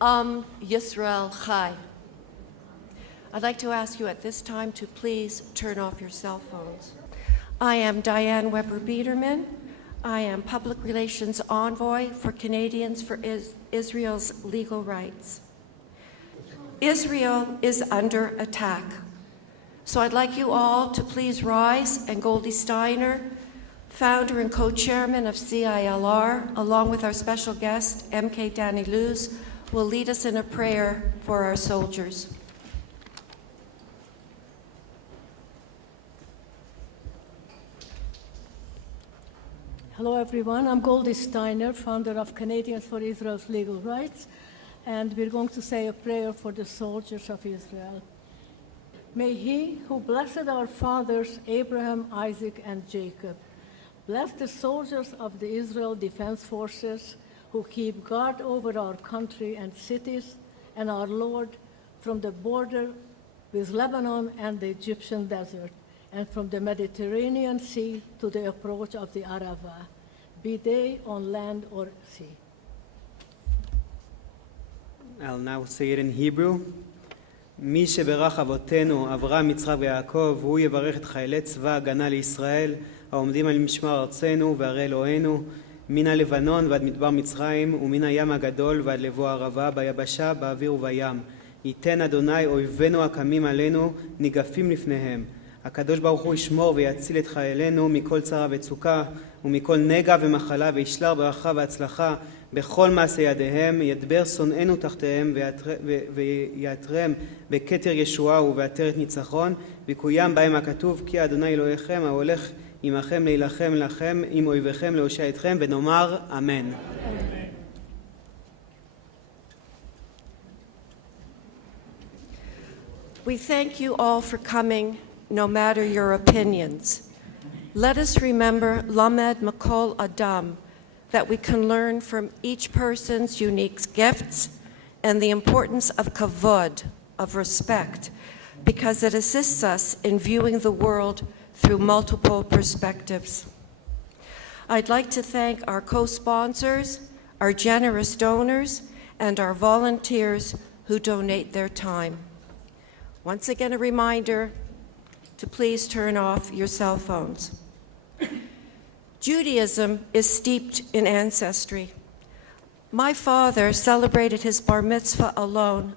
Yisrael Chai. I'd like to ask you at this time to please turn off your cell phones. I am Diane Weber-Biederman. I am Public Relations Envoy for Canadians for Israel's Legal Rights. Israel is under attack. So I'd like you all to please rise, and Goldie Steiner, founder and co-chairman of CILR, along with our special guest, MK Illouz, will lead us in a prayer for our soldiers. Hello everyone, I'm Goldie Steiner, founder of Canadians for Israel's Legal Rights, and we're going to say a prayer for the soldiers of Israel. May He who blessed our fathers, Abraham, Isaac, and Jacob, bless the soldiers of the Israel Defense Forces who keep guard over our country and cities and our Lord from the border with Lebanon and the Egyptian desert, and from the Mediterranean Sea to the approach of the Arava, be they on land or sea. I'll now say it in Hebrew. מי שברך אבותינו, אברהם, יצחק ויעקב, הוא יברך את חיילי צבא ההגנה לישראל, העומדים על משמר ארצנו וערי אלוהינו, מן הלבנון ועד מדבר מצרים, ומן הים הגדול ועד לבוא הערבה, ביבשה, באוויר ובים. ייתן אדוני אויבינו הקמים עלינו, ניגפים לפניהם. הקדוש ברוך הוא ישמור ויציל את חיילינו מכל צרה וצוקה, ומכל נגע ומחלה, וישלח ברכה והצלחה בכל מעשה ידיהם, ידבר שונאינו תחתיהם, ויעטרם בכתר ישועה ובעטרת ניצחון, ויקוים בהם הכתוב, כי אדוני אלוהיכם ההולך עמכם להילחם לכם עם אויביכם להושיע אתכם, ונאמר אמן. We thank you all for coming, no matter your opinions. Let us remember Lamed Makol Adam, that we can learn from each person's unique gifts and the importance of kavod, of respect, because it assists us in viewing the world through multiple perspectives. I'd like to thank our co-sponsors, our generous donors, and our volunteers who donate their time. Once again, a reminder to please turn off your cell phones. Judaism is steeped in ancestry. My father celebrated his bar mitzvah alone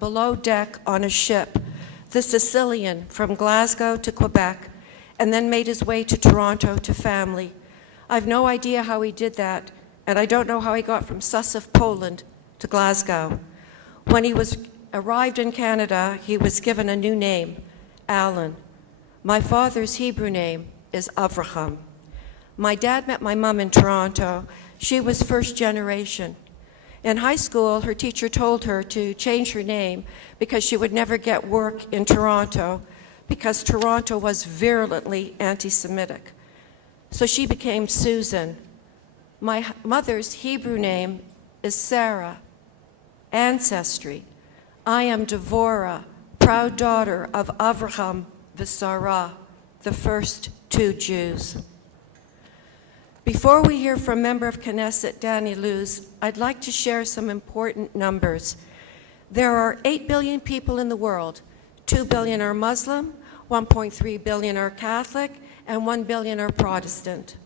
below deck on a ship, the Sicilian, from Glasgow to Quebec, and then made his way to Toronto to family. I've no idea how he did that, and I don't know how he got from Sussex, Poland to Glasgow. When he arrived in Canada, he was given a new name, Alan. My father's Hebrew name is Avraham. My dad met my mom in Toronto. She was first generation. In high school, her teacher told her to change her name because she would never get work in Toronto because Toronto was virulently anti-Semitic. So she became Susan. My mother's Hebrew name is Sarah. Ancestry. I am Devorah, proud daughter of Avraham Sarah, the first two Jews. Before we hear from member of Knesset, Illouz, I'd like to share some important numbers. There are 8 billion people in the world. 2 billion are Muslim, 1.3 billion are Catholic, and 1 billion are Protestant.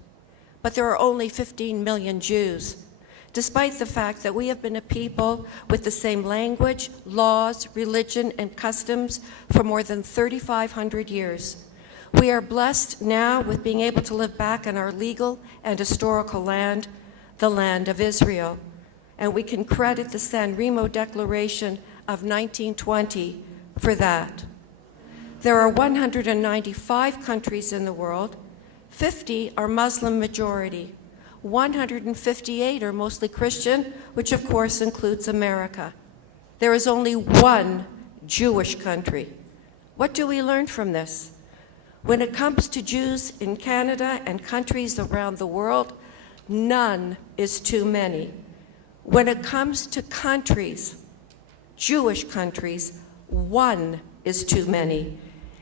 But there are only 15 million Jews, despite the fact that we have been a people with the same language, laws, religion, and customs for more than 3,500 years. We are blessed now with being able to live back in our legal and historical land, the land of Israel. And we can credit the San Remo Declaration of 1920 for that. There are 195 countries in the world. 50 are Muslim majority. 158 are mostly Christian, which of course includes America. There is only one Jewish country. What do we learn from this? When it comes to Jews in Canada and countries around the world, none is too many. When it comes to countries, Jewish countries, one is too many.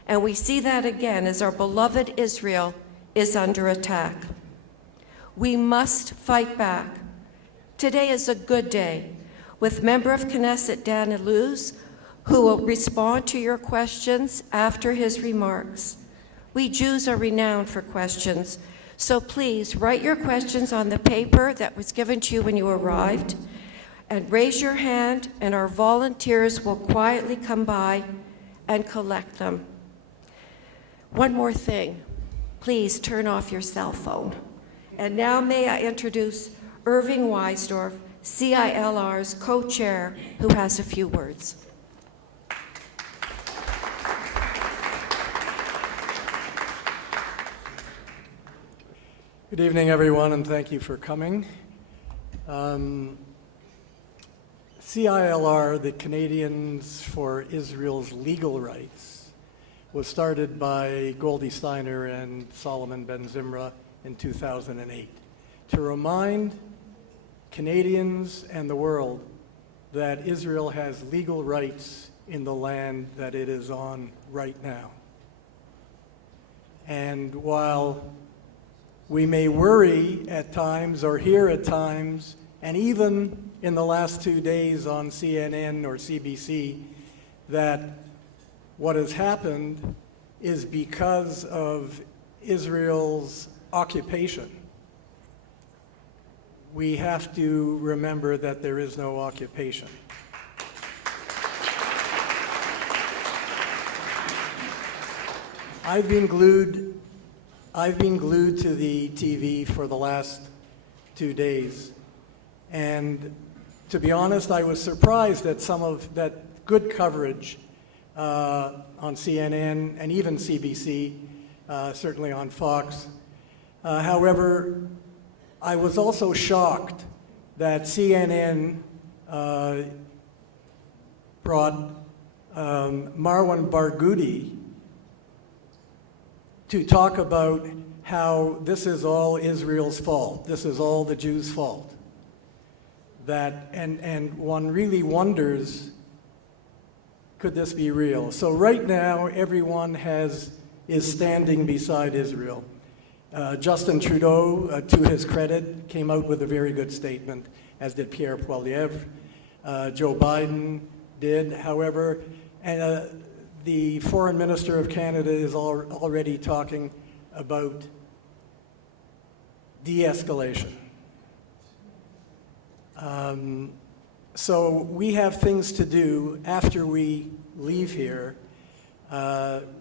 And we see that again as our beloved Israel is under attack. We must fight back. Today is a good day. with Member of Knesset Dan Illouz, who will respond to your questions after his remarks. We Jews are renowned for questions, so please write your questions on the paper that was given to you when you arrived, and raise your hand, and our volunteers will quietly come by and collect them. One more thing, please turn off your cell phone. And now may I introduce Irving Weisdorf, CILR's co-chair, who has a few words. Good evening, everyone, and thank you for coming. CILR, the Canadians for Israel's Legal Rights, was started by Goldie Steiner and Solomon Ben Zimra in 2008 to remind Canadians and the world that Israel has legal rights in the land that it is on right now. And while we may worry at times or hear at times, and even in the last 2 days on CNN or CBC, that what has happened is because of Israel's occupation. We have to remember that there is no occupation. I've been glued to the TV for the last 2 days. And to be honest, I was surprised at some of that good coverage on CNN and even CBC, certainly on Fox. However, I was also shocked that CNN brought Marwan Barghouti to talk about how this is all Israel's fault, this is all the Jews' fault. And one really wonders, could this be real? So right now, everyone is standing beside Israel. Justin Trudeau, to his credit, came out with a very good statement, as did Pierre Poilievre. Joe Biden did, however, and the Foreign Minister of Canada is already talking about de-escalation. So we have things to do after we leave here.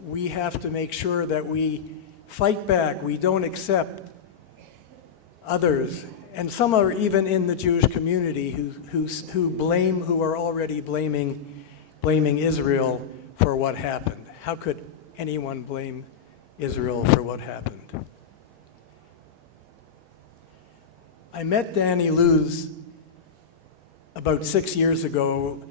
We have to make sure that we fight back. We don't accept others, and some are even in the Jewish community who are already blaming Israel for what happened. How could anyone blame Israel for what happened? I met Dan Illouz about 6 years ago.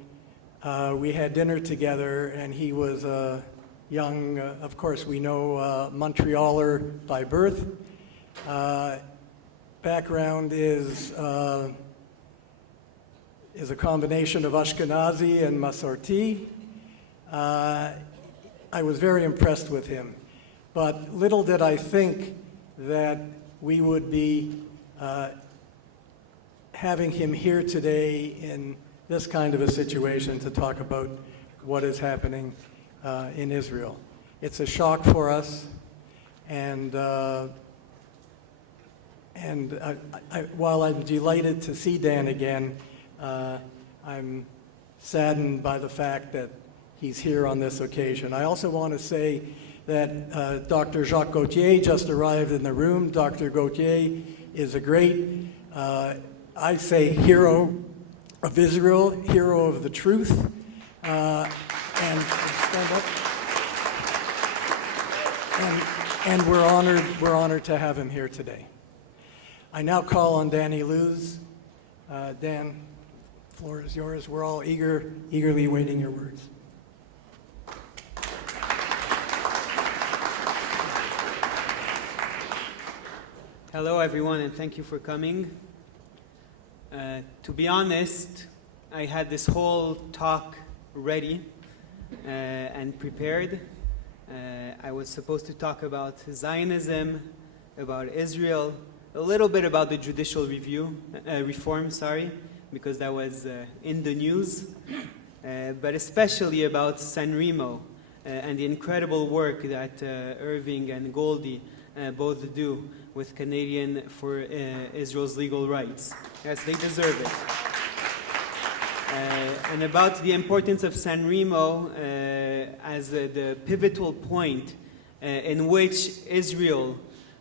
We had dinner together, and he was a young, of course we know, Montrealer by birth. Background is a combination of Ashkenazi and Masorti. I was very impressed with him, but little did I think that we would be having him here today in this kind of a situation to talk about what is happening in Israel. It's a shock for us, and while I'm delighted to see Dan again, I'm saddened by the fact that he's here on this occasion. I also want to say that Dr. Jacques Gauthier just arrived in the room. Dr. Gauthier is a great, I say, hero of Israel, hero of the truth, and stand up. And we're honored to have him here today. I now call on Dan Illouz. Dan, the floor is yours. We're all eagerly waiting your words. Hello, everyone, and thank you for coming. To be honest, I had this whole talk ready and prepared. I was supposed to talk about Zionism, about Israel, a little bit about the judicial reform, because that was in the news, but especially about San Remo and the incredible work that Irving and Goldie both do with Canadian for Israel's legal rights. Yes, they deserve it. And about the importance of San Remo as the pivotal point in which Israel,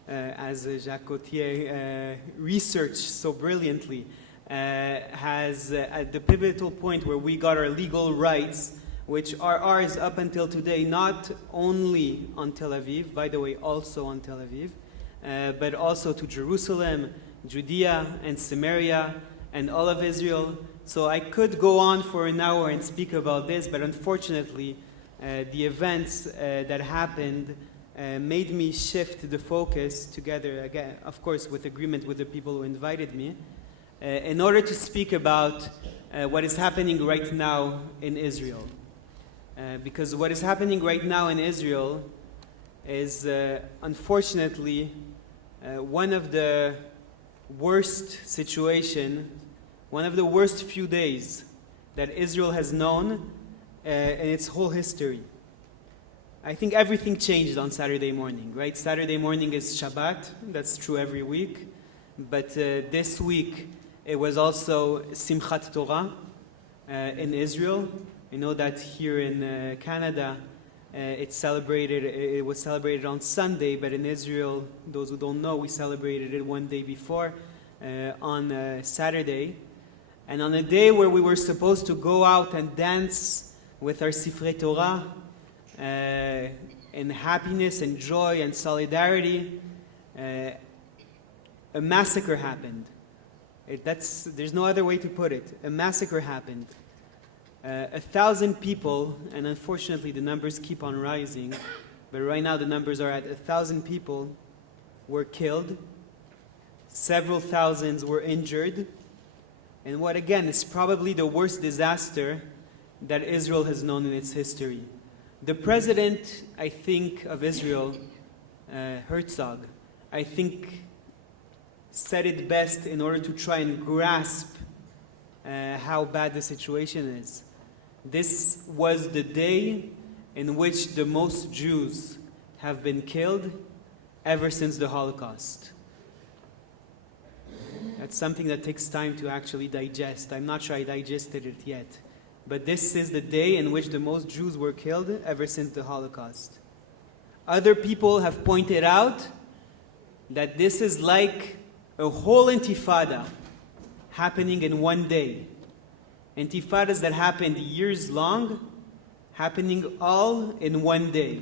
as Jacques Gauthier researched so brilliantly, has at the pivotal point where we got our legal rights, which are ours up until today, not only on Tel Aviv, by the way, also on Tel Aviv, but also to Jerusalem, Judea, and Samaria, and all of Israel. So I could go on for an hour and speak about this, but unfortunately, the events that happened made me shift the focus together, again, of course, with agreement with the people who invited me, in order to speak about what is happening right now in Israel. Because what is happening right now in Israel is, unfortunately, one of the worst situation, one of the worst few days that Israel has known in its whole history. I think everything changed on Saturday morning, right? Saturday morning is Shabbat, that's true every week, but this week it was also Simchat Torah in Israel. I know that here in Canada it was celebrated on Sunday, but in Israel, those who don't know, we celebrated it one day before, on Saturday. And on a day where we were supposed to go out and dance with our Sifrei Torah in happiness and joy and solidarity, a massacre happened. There's no other way to put it. A massacre happened. 1,000 people, and unfortunately the numbers keep on rising, but right now the numbers are at 1,000 people were killed, several thousands were injured, and what again is probably the worst disaster that Israel has known in its history. The president, I think, of Israel, Herzog, I think said it best in order to try and grasp how bad the situation is. This was the day in which the most Jews have been killed ever since the Holocaust. That's something that takes time to actually digest. I'm not sure I digested it yet. But this is the day in which the most Jews were killed ever since the Holocaust. Other people have pointed out that this is like a whole intifada happening in one day. Intifadas that happened years long, happening all in one day.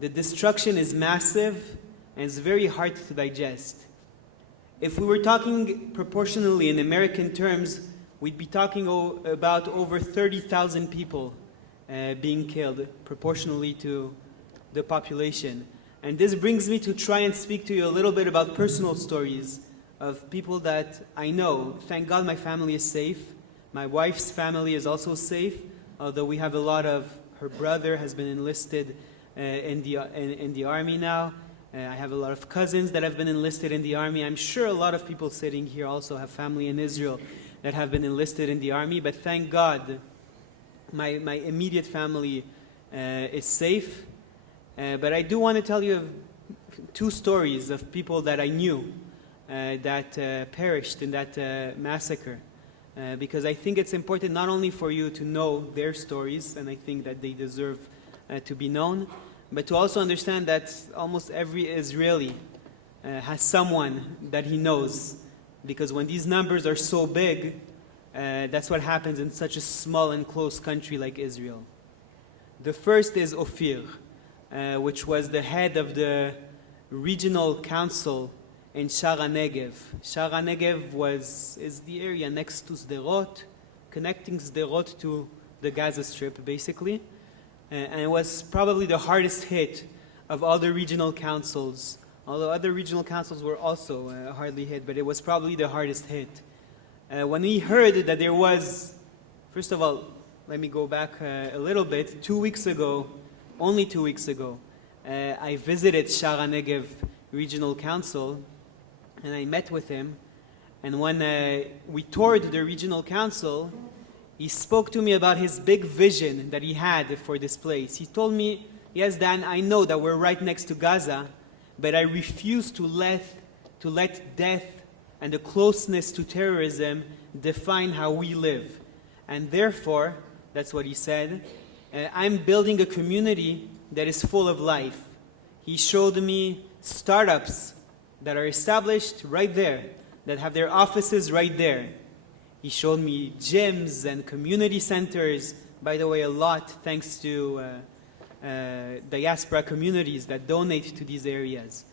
The destruction is massive and it's very hard to digest. If we were talking proportionally in American terms, we'd be talking about over 30,000 people being killed proportionally to the population. And this brings me to try and speak to you a little bit about personal stories of people that I know. Thank God my family is safe. My wife's family is also safe, although we have a lot of, her brother has been enlisted in the army now. I have a lot of cousins that have been enlisted in the army. I'm sure a lot of people sitting here also have family in Israel that have been enlisted in the army, but thank God my immediate family is safe. But I do want to tell you two stories of people that I knew that perished in that massacre. Because I think it's important not only for you to know their stories, and I think that they deserve to be known, but to also understand that almost every Israeli has someone that he knows. Because when these numbers are so big, that's what happens in such a small and close country like Israel. The first is Ophir, which was the head of the regional council in Sha'ar HaNegev. Sha'ar HaNegev is the area next to Sderot, connecting Sderot to the Gaza Strip, basically. And it was probably the hardest hit of all the regional councils, although other regional councils were also hardly hit, but it was probably the hardest hit. When we heard that there was, first of all, let me go back a little bit. 2 weeks ago, only 2 weeks ago, I visited Sha'ar HaNegev Regional Council, and I met with him, And when we toured the regional council, he spoke to me about his big vision that he had for this place. He told me, yes, Dan, I know that we're right next to Gaza, but I refuse to let death and the closeness to terrorism define how we live. And therefore, that's what he said, I'm building a community that is full of life. He showed me startups that are established right there, that have their offices right there. He showed me gyms and community centers, by the way, a lot thanks to diaspora communities that donate to these areas.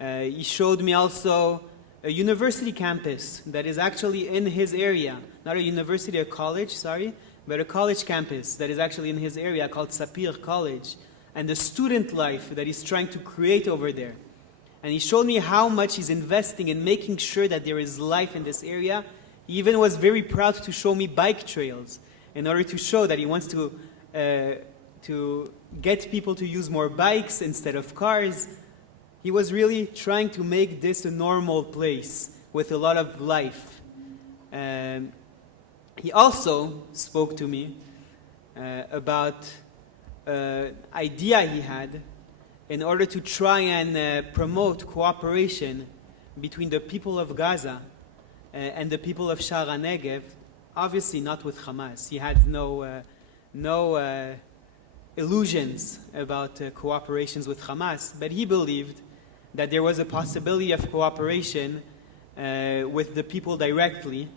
He showed me also a university campus that is actually in his area, not a university, a college, sorry, but a college campus that is actually in his area called Sapir College, and the student life that he's trying to create over there. And he showed me how much he's investing in making sure that there is life in this area. He even was very proud to show me bike trails in order to show that he wants to get people to use more bikes instead of cars. He was really trying to make this a normal place with a lot of life. He also spoke to me about an idea he had in order to try and promote cooperation between the people of Gaza and the people of Sha'ar HaNegev, obviously not with Hamas. He had no illusions about cooperations with Hamas, but he believed that there was a possibility of cooperation with the people directly,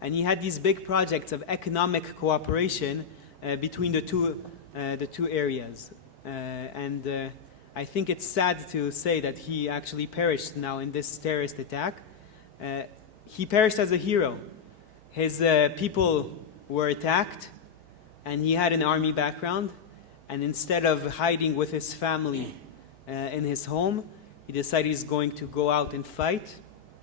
and he had these big projects of economic cooperation between the two areas. I think it's sad to say that he actually perished now in this terrorist attack. He perished as a hero. His people were attacked, and he had an army background, and instead of hiding with his family in his home, he decided he's going to go out and fight,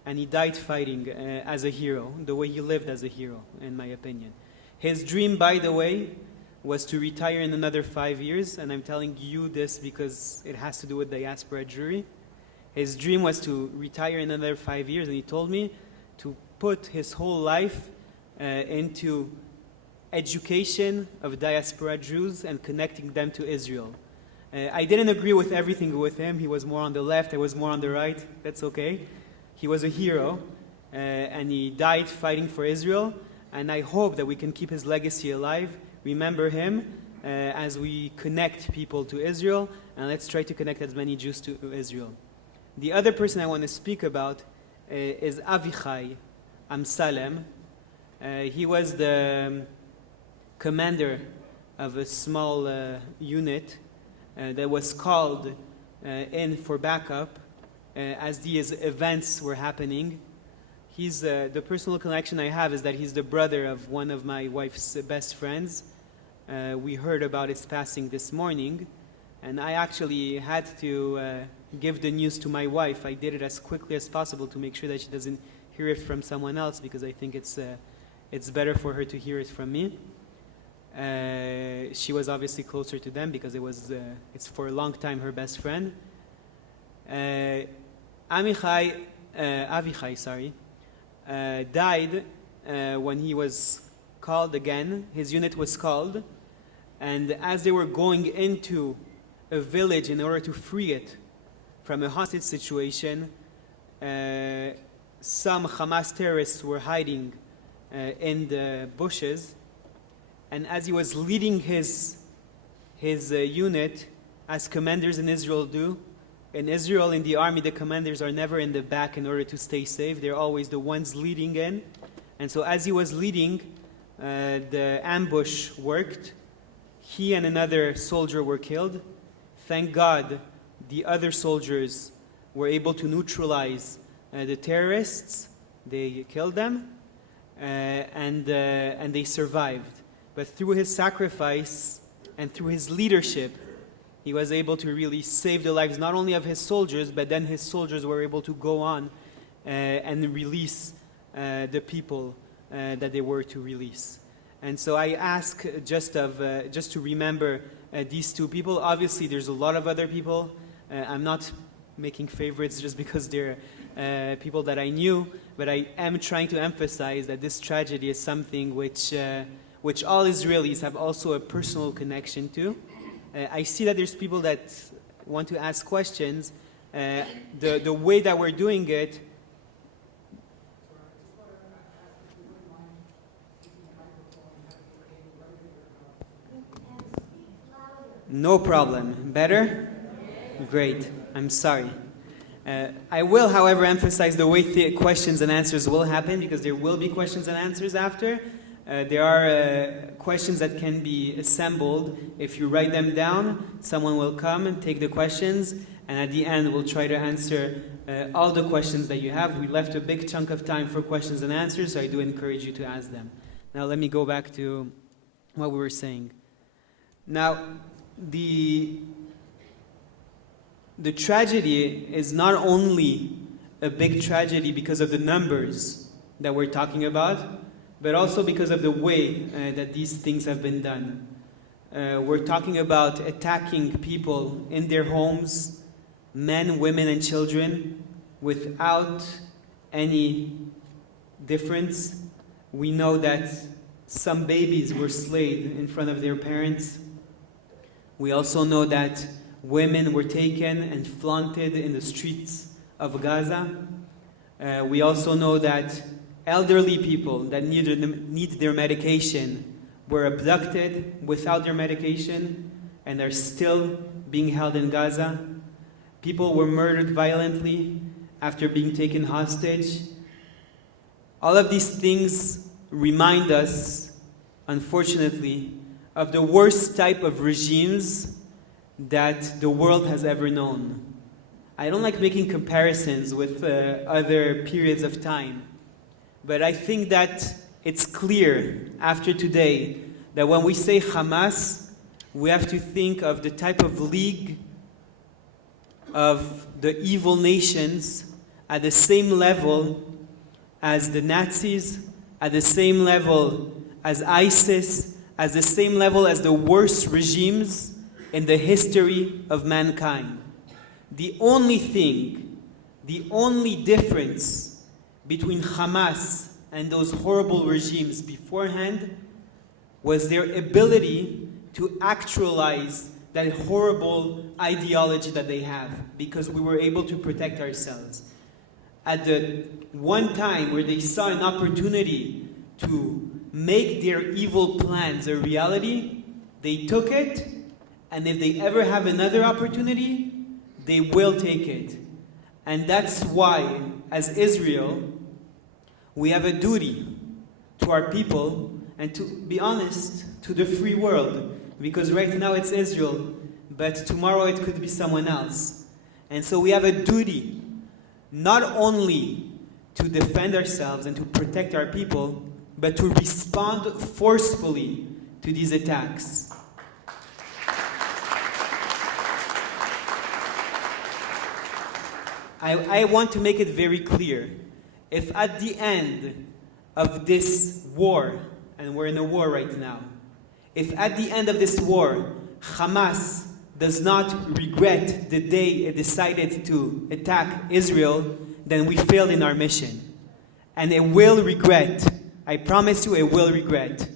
and he died fighting as a hero, the way he lived as a hero, in my opinion. His dream, by the way, was to retire in another 5 years, and I'm telling you this because it has to do with diaspora Jewry. His dream was to retire in another 5 years, and he told me to put his whole life into education of diaspora Jews and connecting them to Israel. I didn't agree with everything with him. He was more on the left, I was more on the right. That's okay. He was a hero, and he died fighting for Israel, and I hope that we can keep his legacy alive. Remember him as we connect people to Israel, and let's try to connect as many Jews to Israel. The other person I want to speak about is Avichai Amsalem. He was the commander of a small unit that was called in for backup as these events were happening. He's the personal connection I have is that he's the brother of one of my wife's best friends. We heard about his passing this morning, and I actually had to give the news to my wife. I did it as quickly as possible to make sure that she doesn't hear it from someone else, because I think it's better for her to hear it from me. She was obviously closer to them because it's for a long time her best friend. Avichai died when he was called again. His unit was called, and as they were going into a village in order to free it from a hostage situation, some Hamas terrorists were hiding in the bushes, and as he was leading his unit, as commanders in Israel do, in Israel, in the army, the commanders are never in the back in order to stay safe. They're always the ones leading in. And so as he was leading, the ambush worked. He and another soldier were killed. Thank God, the other soldiers were able to neutralize the terrorists. They killed them, and they survived. But through his sacrifice and through his leadership, he was able to really save the lives not only of his soldiers, but then his soldiers were able to go on and release the people that they were to release. And so I ask just to remember these two people. Obviously, there's a lot of other people. I'm not making favorites just because they're people that I knew, but I am trying to emphasize that this tragedy is something which all Israelis have also a personal connection to. I see that there's people that want to ask questions. The way that we're doing it, no problem. Better? Great. I'm sorry. I will, however, emphasize the way questions and answers will happen, because there will be questions and answers after. There are questions that can be assembled. If you write them down, someone will come and take the questions, and at the end we'll try to answer all the questions that you have. We left a big chunk of time for questions and answers, so I do encourage you to ask them. Now let me go back to what we were saying. Now, the tragedy is not only a big tragedy because of the numbers that we're talking about, but also because of the way that these things have been done. We're talking about attacking people in their homes, men, women, and children, without any difference. We know that some babies were slain in front of their parents. We also know that women were taken and flaunted in the streets of Gaza. We also know that elderly people that need their medication were abducted without their medication and are still being held in Gaza. People were murdered violently after being taken hostage. All of these things remind us, unfortunately, of the worst type of regimes that the world has ever known. I don't like making comparisons with other periods of time, but I think that it's clear after today that when we say Hamas, we have to think of the type of league of the evil nations at the same level as the Nazis, at the same level as ISIS, at the same level as the worst regimes in the history of mankind. The only thing, the only difference between Hamas and those horrible regimes beforehand was their ability to actualize that horrible ideology that they have, because we were able to protect ourselves. At the one time where they saw an opportunity to make their evil plans a reality, they took it, and if they ever have another opportunity, they will take it. And that's why, as Israel, we have a duty to our people, and to be honest, to the free world. Because right now it's Israel, but tomorrow it could be someone else. And so we have a duty not only to defend ourselves and to protect our people, but to respond forcefully to these attacks. I want to make it very clear. If at the end of this war, and we're in a war right now, if at the end of this war, Hamas does not regret the day it decided to attack Israel, then we failed in our mission. And it will regret. I promise you, it will regret.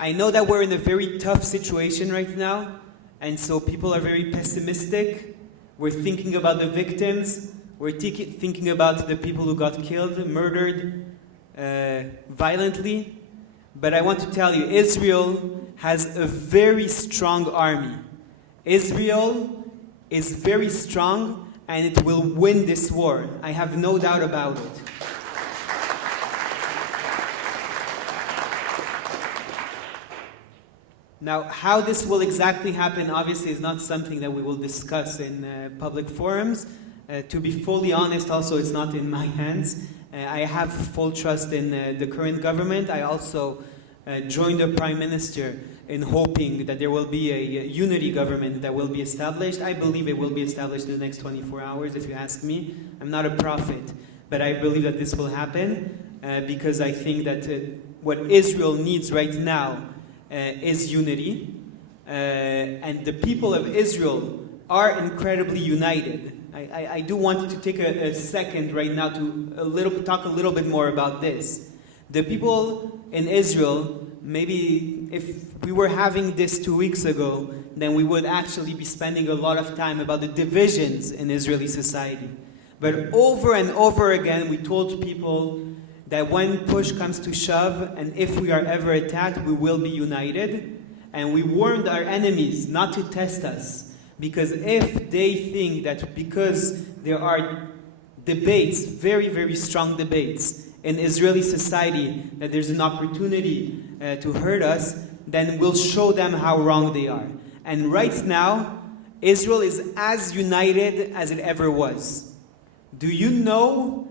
I know that we're in a very tough situation right now, and so people are very pessimistic. We're thinking about the victims. We're thinking about the people who got killed, murdered violently. But I want to tell you, Israel has a very strong army. Israel is very strong, and it will win this war. I have no doubt about it. Now, how this will exactly happen, obviously, is not something that we will discuss in public forums. To be fully honest, also, it's not in my hands. I have full trust in the current government. I also joined the Prime Minister in hoping that there will be a unity government that will be established. I believe it will be established in the next 24 hours, if you ask me. I'm not a prophet, but I believe that this will happen because I think that what Israel needs right now is unity. and the people of Israel are incredibly united. I do want to take a second right now to talk a little bit more about this. The people in Israel, maybe if we were having this 2 weeks ago, then we would actually be spending a lot of time about the divisions in Israeli society. But over and over again, we told people that when push comes to shove, and if we are ever attacked, we will be united. And we warned our enemies not to test us, because if they think that because there are debates, very, very strong debates in Israeli society, that there's an opportunity to hurt us, then we'll show them how wrong they are. And right now, Israel is as united as it ever was. Do you know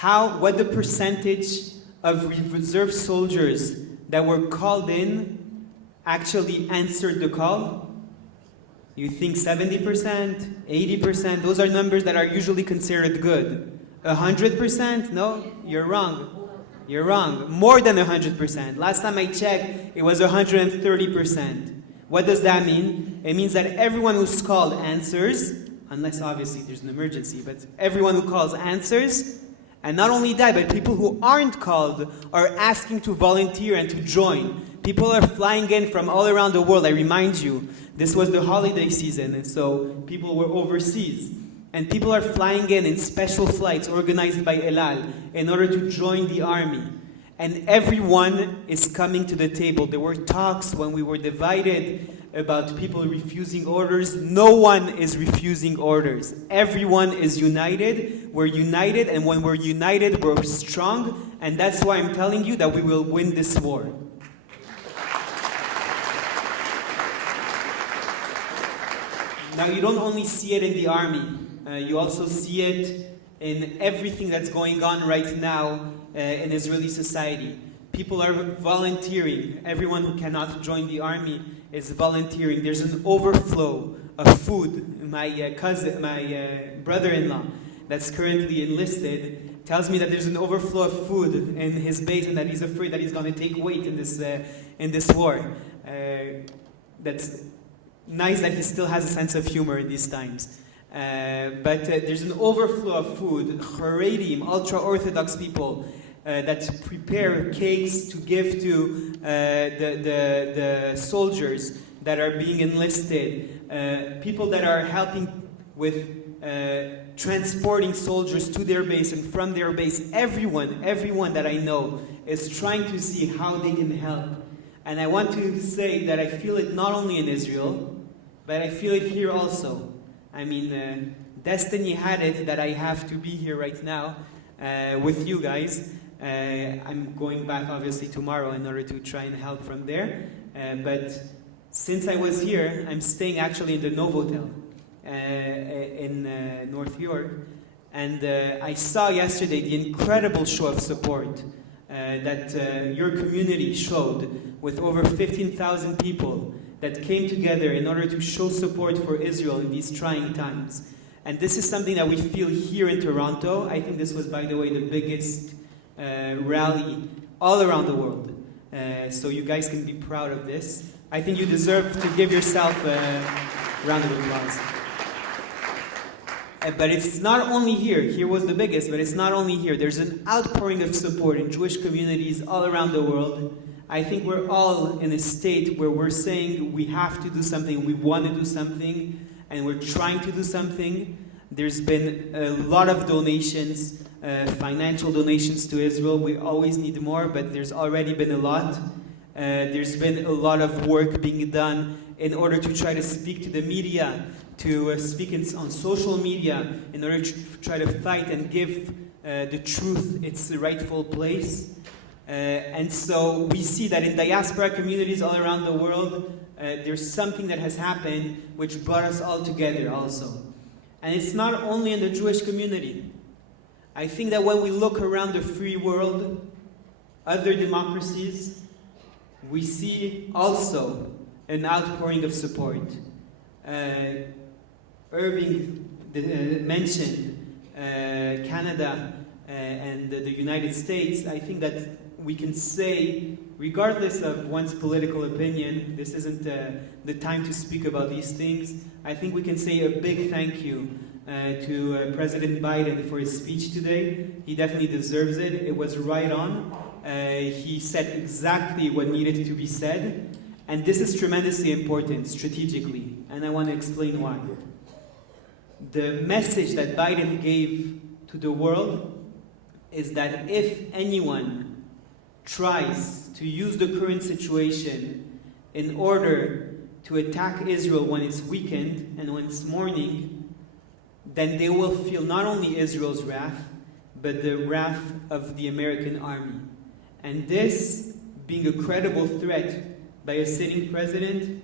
what the percentage of reserve soldiers that were called in actually answered the call? You think 70%, 80%? Those are numbers that are usually considered good. 100%? No, you're wrong. You're wrong. More than 100%. Last time I checked, it was 130%. What does that mean? It means that everyone who's called answers, unless obviously there's an emergency, but everyone who calls answers. And not only that, but people who aren't called are asking to volunteer and to join. People are flying in from all around the world. I remind you, this was the holiday season, and so people were overseas. And people are flying in special flights organized by Elal in order to join the army. And everyone is coming to the table. There were talks when we were divided about people refusing orders. No one is refusing orders. Everyone is united. We're united, and when we're united, we're strong. And that's why I'm telling you that we will win this war. Now, you don't only see it in the army. You also see it in everything that's going on right now in Israeli society. People are volunteering. Everyone who cannot join the army is volunteering. There's an overflow of food. My brother-in-law that's currently enlisted tells me that there's an overflow of food in his base and that he's afraid that he's going to take weight in this war. That's nice that he still has a sense of humor in these times. But there's an overflow of food. Haredim, ultra-Orthodox people that prepare cakes to give to the soldiers that are being enlisted. People that are helping with transporting soldiers to their base and from their base. Everyone that I know is trying to see how they can help. And I want to say that I feel it not only in Israel, but I feel it here also. I mean, destiny had it that I have to be here right now with you guys. I'm going back obviously tomorrow in order to try and help from there. But since I was here, I'm staying actually in the Novotel in North York. And I saw yesterday the incredible show of support that your community showed with over 15,000 people that came together in order to show support for Israel in these trying times. And this is something that we feel here in Toronto. I think this was, by the way, the biggest rally all around the world. So you guys can be proud of this. I think you deserve to give yourself a round of applause. But it's not only here. Here was the biggest, but it's not only here. There's an outpouring of support in Jewish communities all around the world. I think we're all in a state where we're saying we have to do something, we want to do something, and we're trying to do something. There's been a lot of donations, financial donations to Israel. We always need more, but there's already been a lot. There's been a lot of work being done in order to try to speak to the media, to speak on social media, in order to try to fight and give the truth its rightful place. And so we see that in diaspora communities all around the world, there's something that has happened which brought us all together also. And it's not only in the Jewish community. I think that when we look around the free world, other democracies, we see also an outpouring of support. Irving mentioned Canada and the United States. I think that we can say regardless of one's political opinion, this isn't the time to speak about these things. I think we can say a big thank you to President Biden for his speech today. He definitely deserves it. It was right on. He said exactly what needed to be said. And this is tremendously important strategically. And I want to explain why. The message that Biden gave to the world is that if anyone tries to use the current situation in order to attack Israel when it's weakened and when it's mourning, then they will feel not only Israel's wrath, but the wrath of the American army. And this, being a credible threat by a sitting president,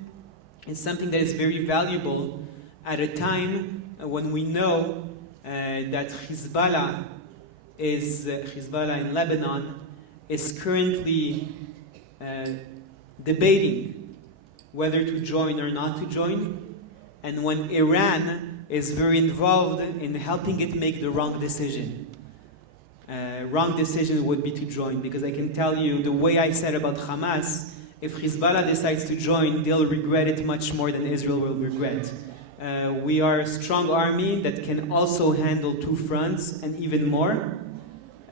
is something that is very valuable at a time when we know that Hezbollah in Lebanon is currently debating whether to join or not to join, and when Iran is very involved in helping it make the wrong decision. Wrong decision would be to join, because I can tell you the way I said about Hamas, if Hezbollah decides to join, they'll regret it much more than Israel will regret. We are a strong army that can also handle two fronts and even more.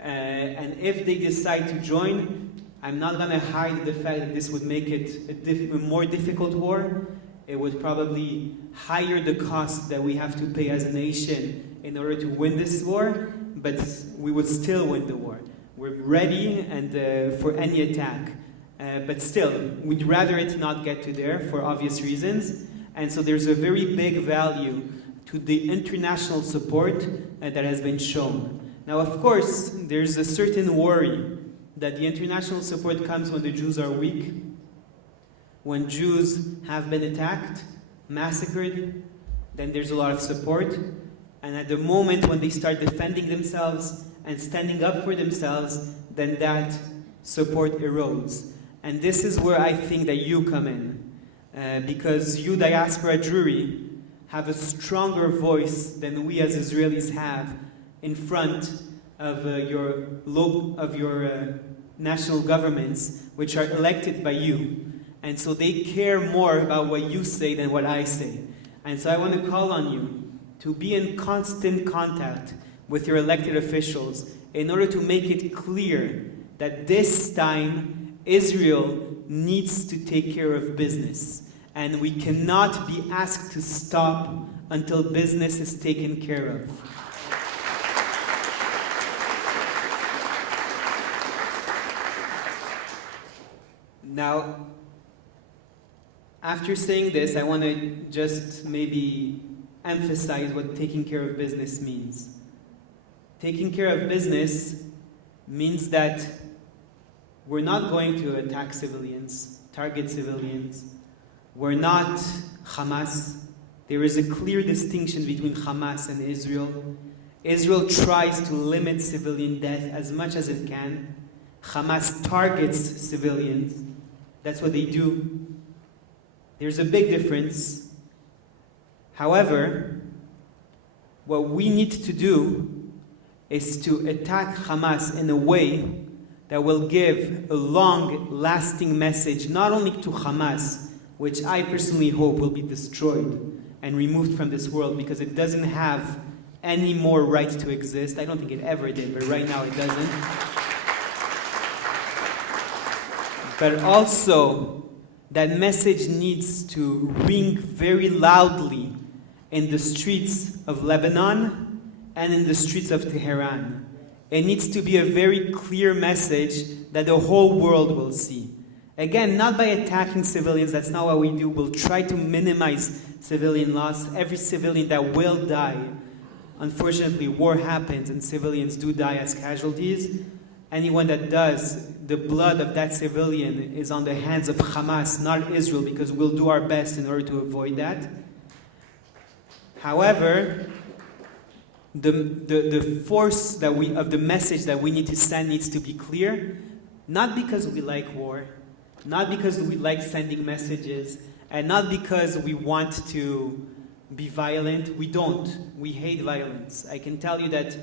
And if they decide to join, I'm not going to hide the fact that this would make it a more difficult war. It would probably higher the cost that we have to pay as a nation in order to win this war, but we would still win the war. We're ready and for any attack. But still, we'd rather it not get to there for obvious reasons. And so there's a very big value to the international support that has been shown. Now, of course, there's a certain worry that the international support comes when the Jews are weak, when Jews have been attacked, massacred, then there's a lot of support. And at the moment when they start defending themselves and standing up for themselves, then that support erodes. And this is where I think that you come in. Because you, diaspora Jewry, have a stronger voice than we as Israelis have in front of your national governments, which are elected by you. And so they care more about what you say than what I say. And so I want to call on you to be in constant contact with your elected officials in order to make it clear that this time Israel needs to take care of business. And we cannot be asked to stop until business is taken care of. Now, after saying this, I want to just maybe emphasize what taking care of business means. Taking care of business means that we're not going to attack civilians, target civilians. We're not Hamas. There is a clear distinction between Hamas and Israel. Israel tries to limit civilian death as much as it can. Hamas targets civilians. That's what they do. There's a big difference. However, what we need to do is to attack Hamas in a way that will give a long-lasting message, not only to Hamas, which I personally hope will be destroyed and removed from this world because it doesn't have any more right to exist. I don't think it ever did, but right now it doesn't. But also, that message needs to ring very loudly in the streets of Lebanon and in the streets of Tehran. It needs to be a very clear message that the whole world will see. Again, not by attacking civilians, that's not what we do. We'll try to minimize civilian loss. Every civilian that will die, unfortunately, war happens and civilians do die as casualties. Anyone that does, the blood of that civilian is on the hands of Hamas, not Israel, because we'll do our best in order to avoid that. However, the force that of the message that we need to send needs to be clear, not because we like war, not because we like sending messages, and not because we want to be violent. We don't. We hate violence. I can tell you that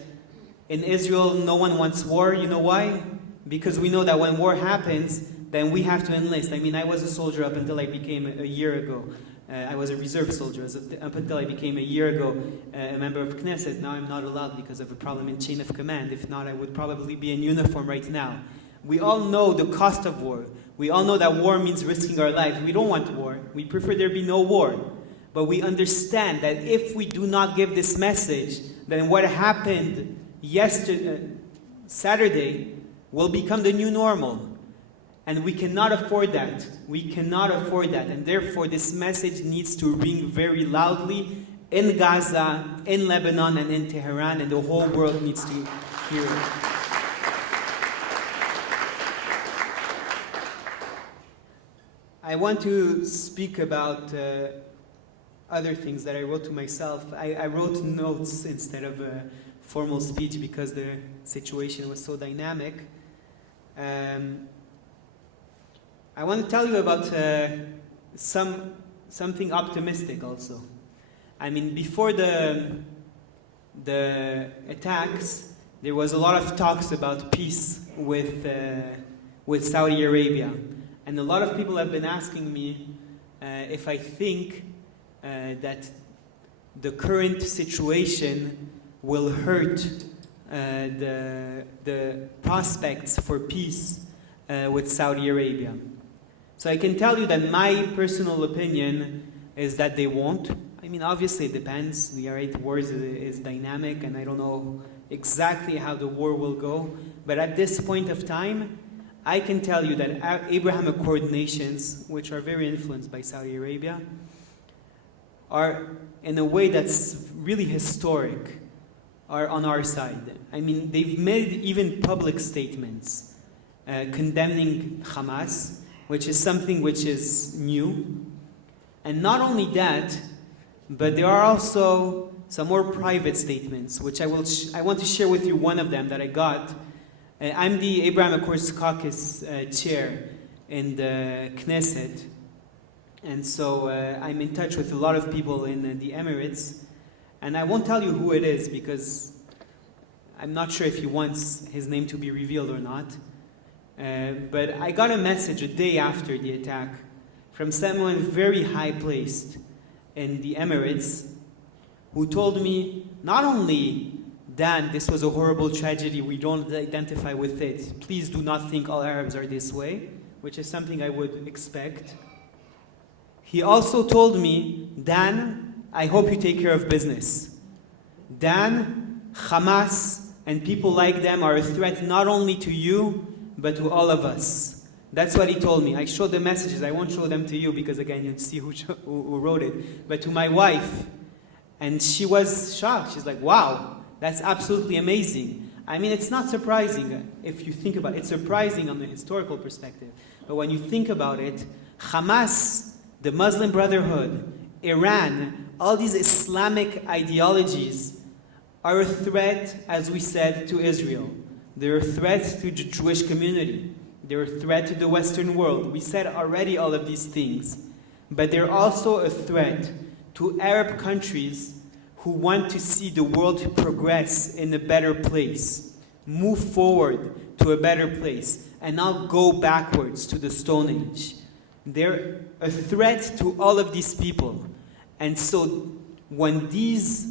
in Israel, no one wants war. You know why? Because we know that when war happens, then we have to enlist. I mean, I was a soldier up until I became a year ago. I was a reserve soldier up until I became a year ago a member of Knesset. Now I'm not allowed because of a problem in chain of command. If not, I would probably be in uniform right now. We all know the cost of war. We all know that war means risking our lives. We don't want war. We prefer there be no war. But we understand that if we do not give this message, then what happened Saturday will become the new normal. And we cannot afford that. We cannot afford that. And therefore, this message needs to ring very loudly in Gaza, in Lebanon, and in Tehran, and the whole world needs to hear it. I want to speak about other things that I wrote to myself. I wrote notes instead of a formal speech because the situation was so dynamic. I want to tell you about something optimistic also. I mean, before the attacks, there was a lot of talks about peace with Saudi Arabia. And a lot of people have been asking me if I think that the current situation will hurt the prospects for peace with Saudi Arabia. So I can tell you that my personal opinion is that they won't. I mean, obviously it depends. The war is dynamic, and I don't know exactly how the war will go. But at this point of time, I can tell you that Abraham Accord nations, which are very influenced by Saudi Arabia, are in a way that's really historic, are on our side. I mean, they've made even public statements condemning Hamas, which is something which is new. And not only that, but there are also some more private statements, which I want to share with you one of them that I got. I'm the Abraham Accords Caucus chair in the Knesset. And so I'm in touch with a lot of people in the Emirates. And I won't tell you who it is because I'm not sure if he wants his name to be revealed or not. But I got a message a day after the attack from someone very high placed in the Emirates who told me, not only, Dan, this was a horrible tragedy, we don't identify with it. Please do not think all Arabs are this way, which is something I would expect. He also told me, Dan, I hope you take care of business. Dan, Hamas, and people like them are a threat not only to you, but to all of us. That's what he told me. I showed the messages. I won't show them to you because, again, you'd see who wrote it. But to my wife. And she was shocked. She's like, wow, that's absolutely amazing. I mean, it's not surprising if you think about it. It's surprising on the historical perspective. But when you think about it, Hamas, the Muslim Brotherhood, Iran, all these Islamic ideologies are a threat, as we said, to Israel. They're a threat to the Jewish community. They're a threat to the Western world. We said already all of these things. But they're also a threat to Arab countries who want to see the world progress in a better place, move forward to a better place, and not go backwards to the Stone Age. They're a threat to all of these people. And so when these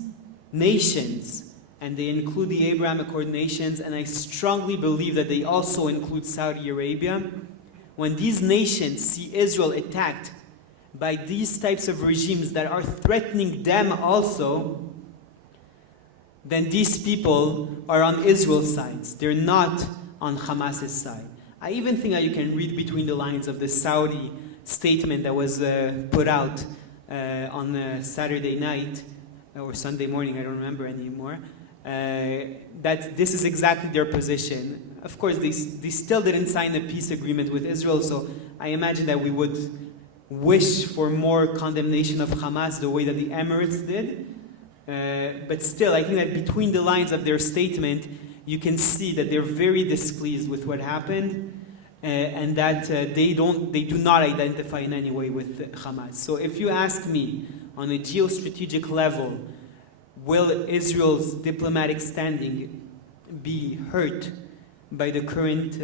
nations, and they include the Abraham Accord nations, and I strongly believe that they also include Saudi Arabia. When these nations see Israel attacked by these types of regimes that are threatening them also, then these people are on Israel's side. They're not on Hamas's side. I even think that you can read between the lines of the Saudi statement that was put out on Saturday night, or Sunday morning, I don't remember anymore, that this is exactly their position. Of course, they still didn't sign a peace agreement with Israel, so I imagine that we would wish for more condemnation of Hamas the way that the Emirates did. But still, I think that between the lines of their statement, you can see that they're very displeased with what happened, and that they do not identify in any way with Hamas. So if you ask me, on a geostrategic level, will Israel's diplomatic standing be hurt by the current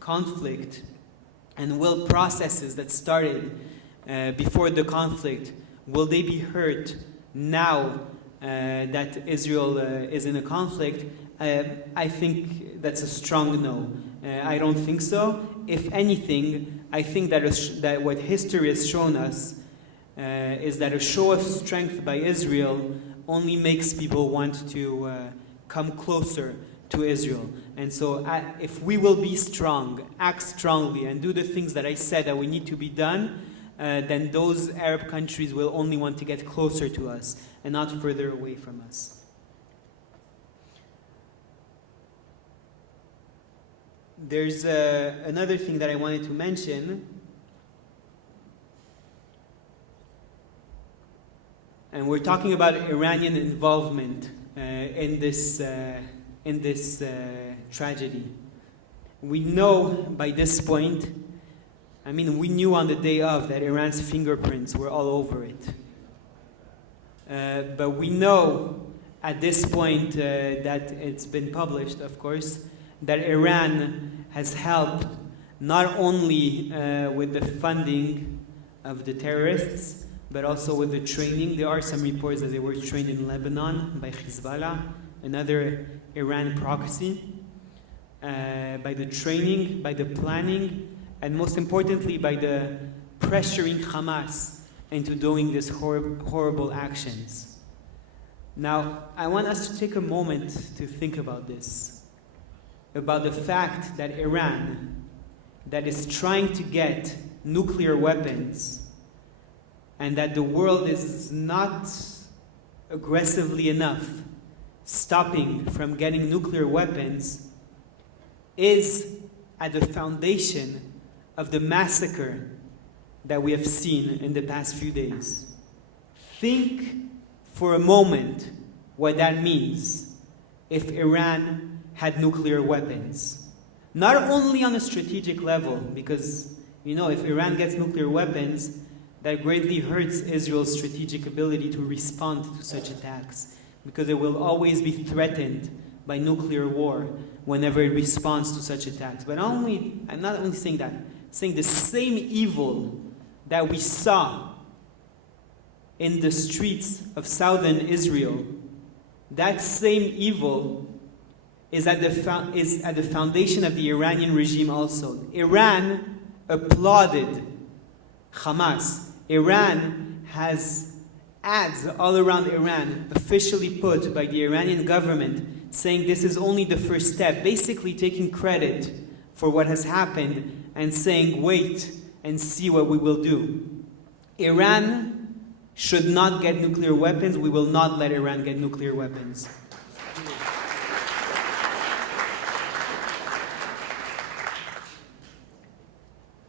conflict? And will processes that started before the conflict, will they be hurt now that Israel is in a conflict? I think that's a strong no. I don't think so. If anything, I think that what history has shown us is that a show of strength by Israel only makes people want to come closer to Israel. And so if we will be strong, act strongly, and do the things that I said that we need to be done, then those Arab countries will only want to get closer to us and not further away from us. There's another thing that I wanted to mention, and we're talking about Iranian involvement in this tragedy. We know by this point, we knew on the day of that Iran's fingerprints were all over it. But we know at this point that it's been published, of course, that Iran has helped not only with the funding of the terrorists, but also with the training. There are some reports that they were trained in Lebanon by Hezbollah, another Iran proxy, by the training, by the planning, and most importantly, by the pressuring Hamas into doing these horrible actions. Now, I want us to take a moment to think about this, about the fact that Iran, that is trying to get nuclear weapons, and that the world is not aggressively enough stopping from getting nuclear weapons, is at the foundation of the massacre that we have seen in the past few days. Think for a moment what that means if Iran had nuclear weapons. Not only on a strategic level, because, if Iran gets nuclear weapons, that greatly hurts Israel's strategic ability to respond to such attacks, because it will always be threatened by nuclear war whenever it responds to such attacks. But I'm not only saying that, saying the same evil that we saw in the streets of southern Israel, that same evil is at the foundation of the Iranian regime also. Iran applauded Hamas. Iran has ads all around Iran, officially put by the Iranian government, saying this is only the first step, basically taking credit for what has happened and saying, wait and see what we will do. Iran should not get nuclear weapons. We will not let Iran get nuclear weapons.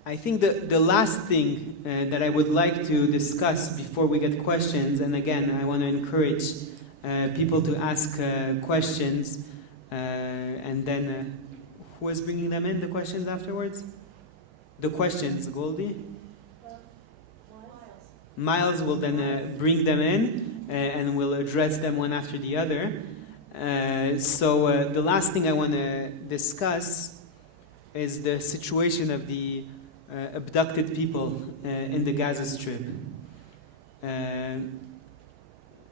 I think the last thing that I would like to discuss before we get questions, and again, I want to encourage people to ask questions, and then who is bringing them in, the questions afterwards? The questions, Goldie? Miles will then bring them in, and we'll address them one after the other. So the last thing I want to discuss is the situation of the abducted people in the Gaza Strip.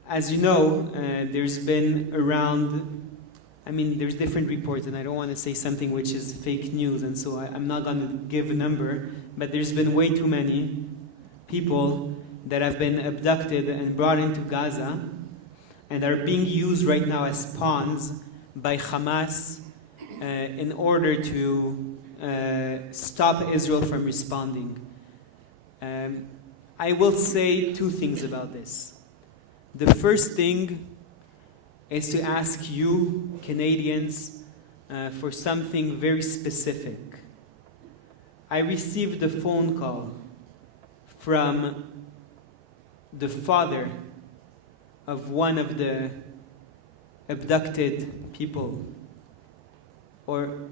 As you know, there's been there's different reports, and I don't want to say something which is fake news, and so I'm not going to give a number, but there's been way too many people that have been abducted and brought into Gaza and are being used right now as pawns by Hamas in order to stop Israel from responding. I will say two things about this. The first thing is to ask you, Canadians, for something very specific. I received a phone call from the father of one of the abducted people, or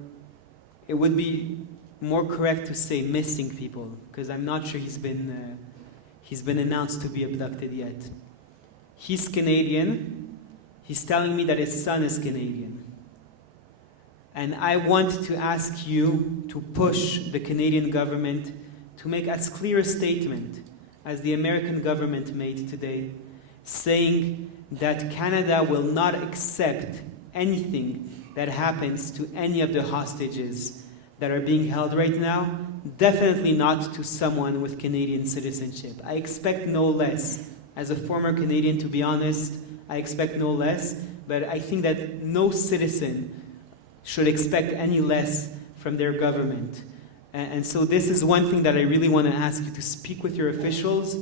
it would be more correct to say missing people, because I'm not sure he's been announced to be abducted yet. He's Canadian. He's telling me that his son is Canadian. And I want to ask you to push the Canadian government to make as clear a statement as the American government made today, saying that Canada will not accept anything that happens to any of the hostages that are being held right now, definitely not to someone with Canadian citizenship. I expect no less. As a former Canadian, to be honest, I expect no less, but I think that no citizen should expect any less from their government. And so this is one thing that I really want to ask you to speak with your officials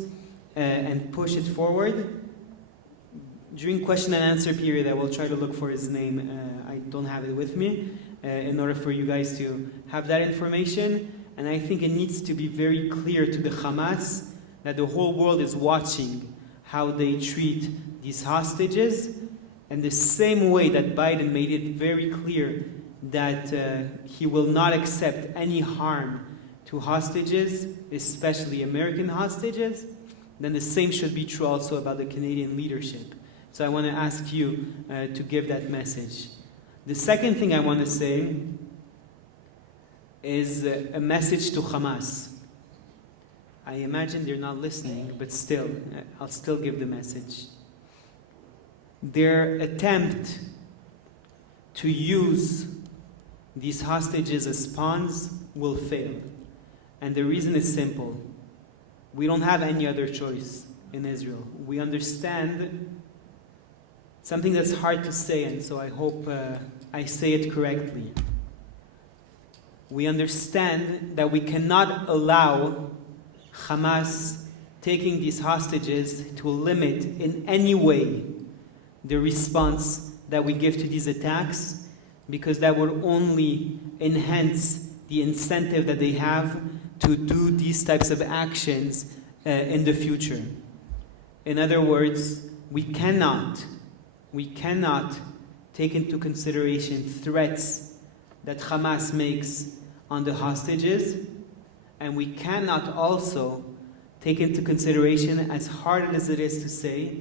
and push it forward. During question and answer period, I will try to look for his name. I don't have it with me in order for you guys to have that information. And I think it needs to be very clear to the Hamas that the whole world is watching how they treat these hostages. And the same way that Biden made it very clear that he will not accept any harm to hostages, especially American hostages, then the same should be true also about the Canadian leadership. So I want to ask you to give that message. The second thing I want to say is a message to Hamas. I imagine they're not listening, but still, I'll still give the message. Their attempt to use these hostages as pawns will fail. And the reason is simple. We don't have any other choice in Israel. We understand something that's hard to say, and so I hope I say it correctly. We understand that we cannot allow Hamas taking these hostages to limit in any way the response that we give to these attacks, because that would only enhance the incentive that they have to do these types of actions in the future. In other words, we cannot take into consideration threats that Hamas makes on the hostages, and we cannot also take into consideration, as hard as it is to say,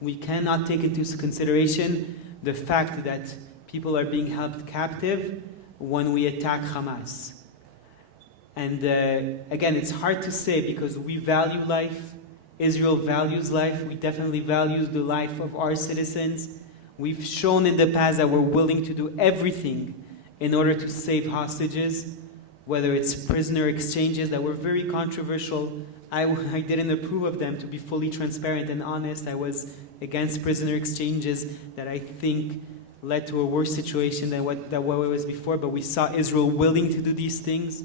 we cannot take into consideration the fact that people are being held captive when we attack Hamas. And again, it's hard to say because we value life. Israel values life. We definitely value the life of our citizens. We've shown in the past that we're willing to do everything in order to save hostages, whether it's prisoner exchanges that were very controversial. I didn't approve of them, to be fully transparent and honest. I was against prisoner exchanges that I think led to a worse situation than what it was before, but we saw Israel willing to do these things.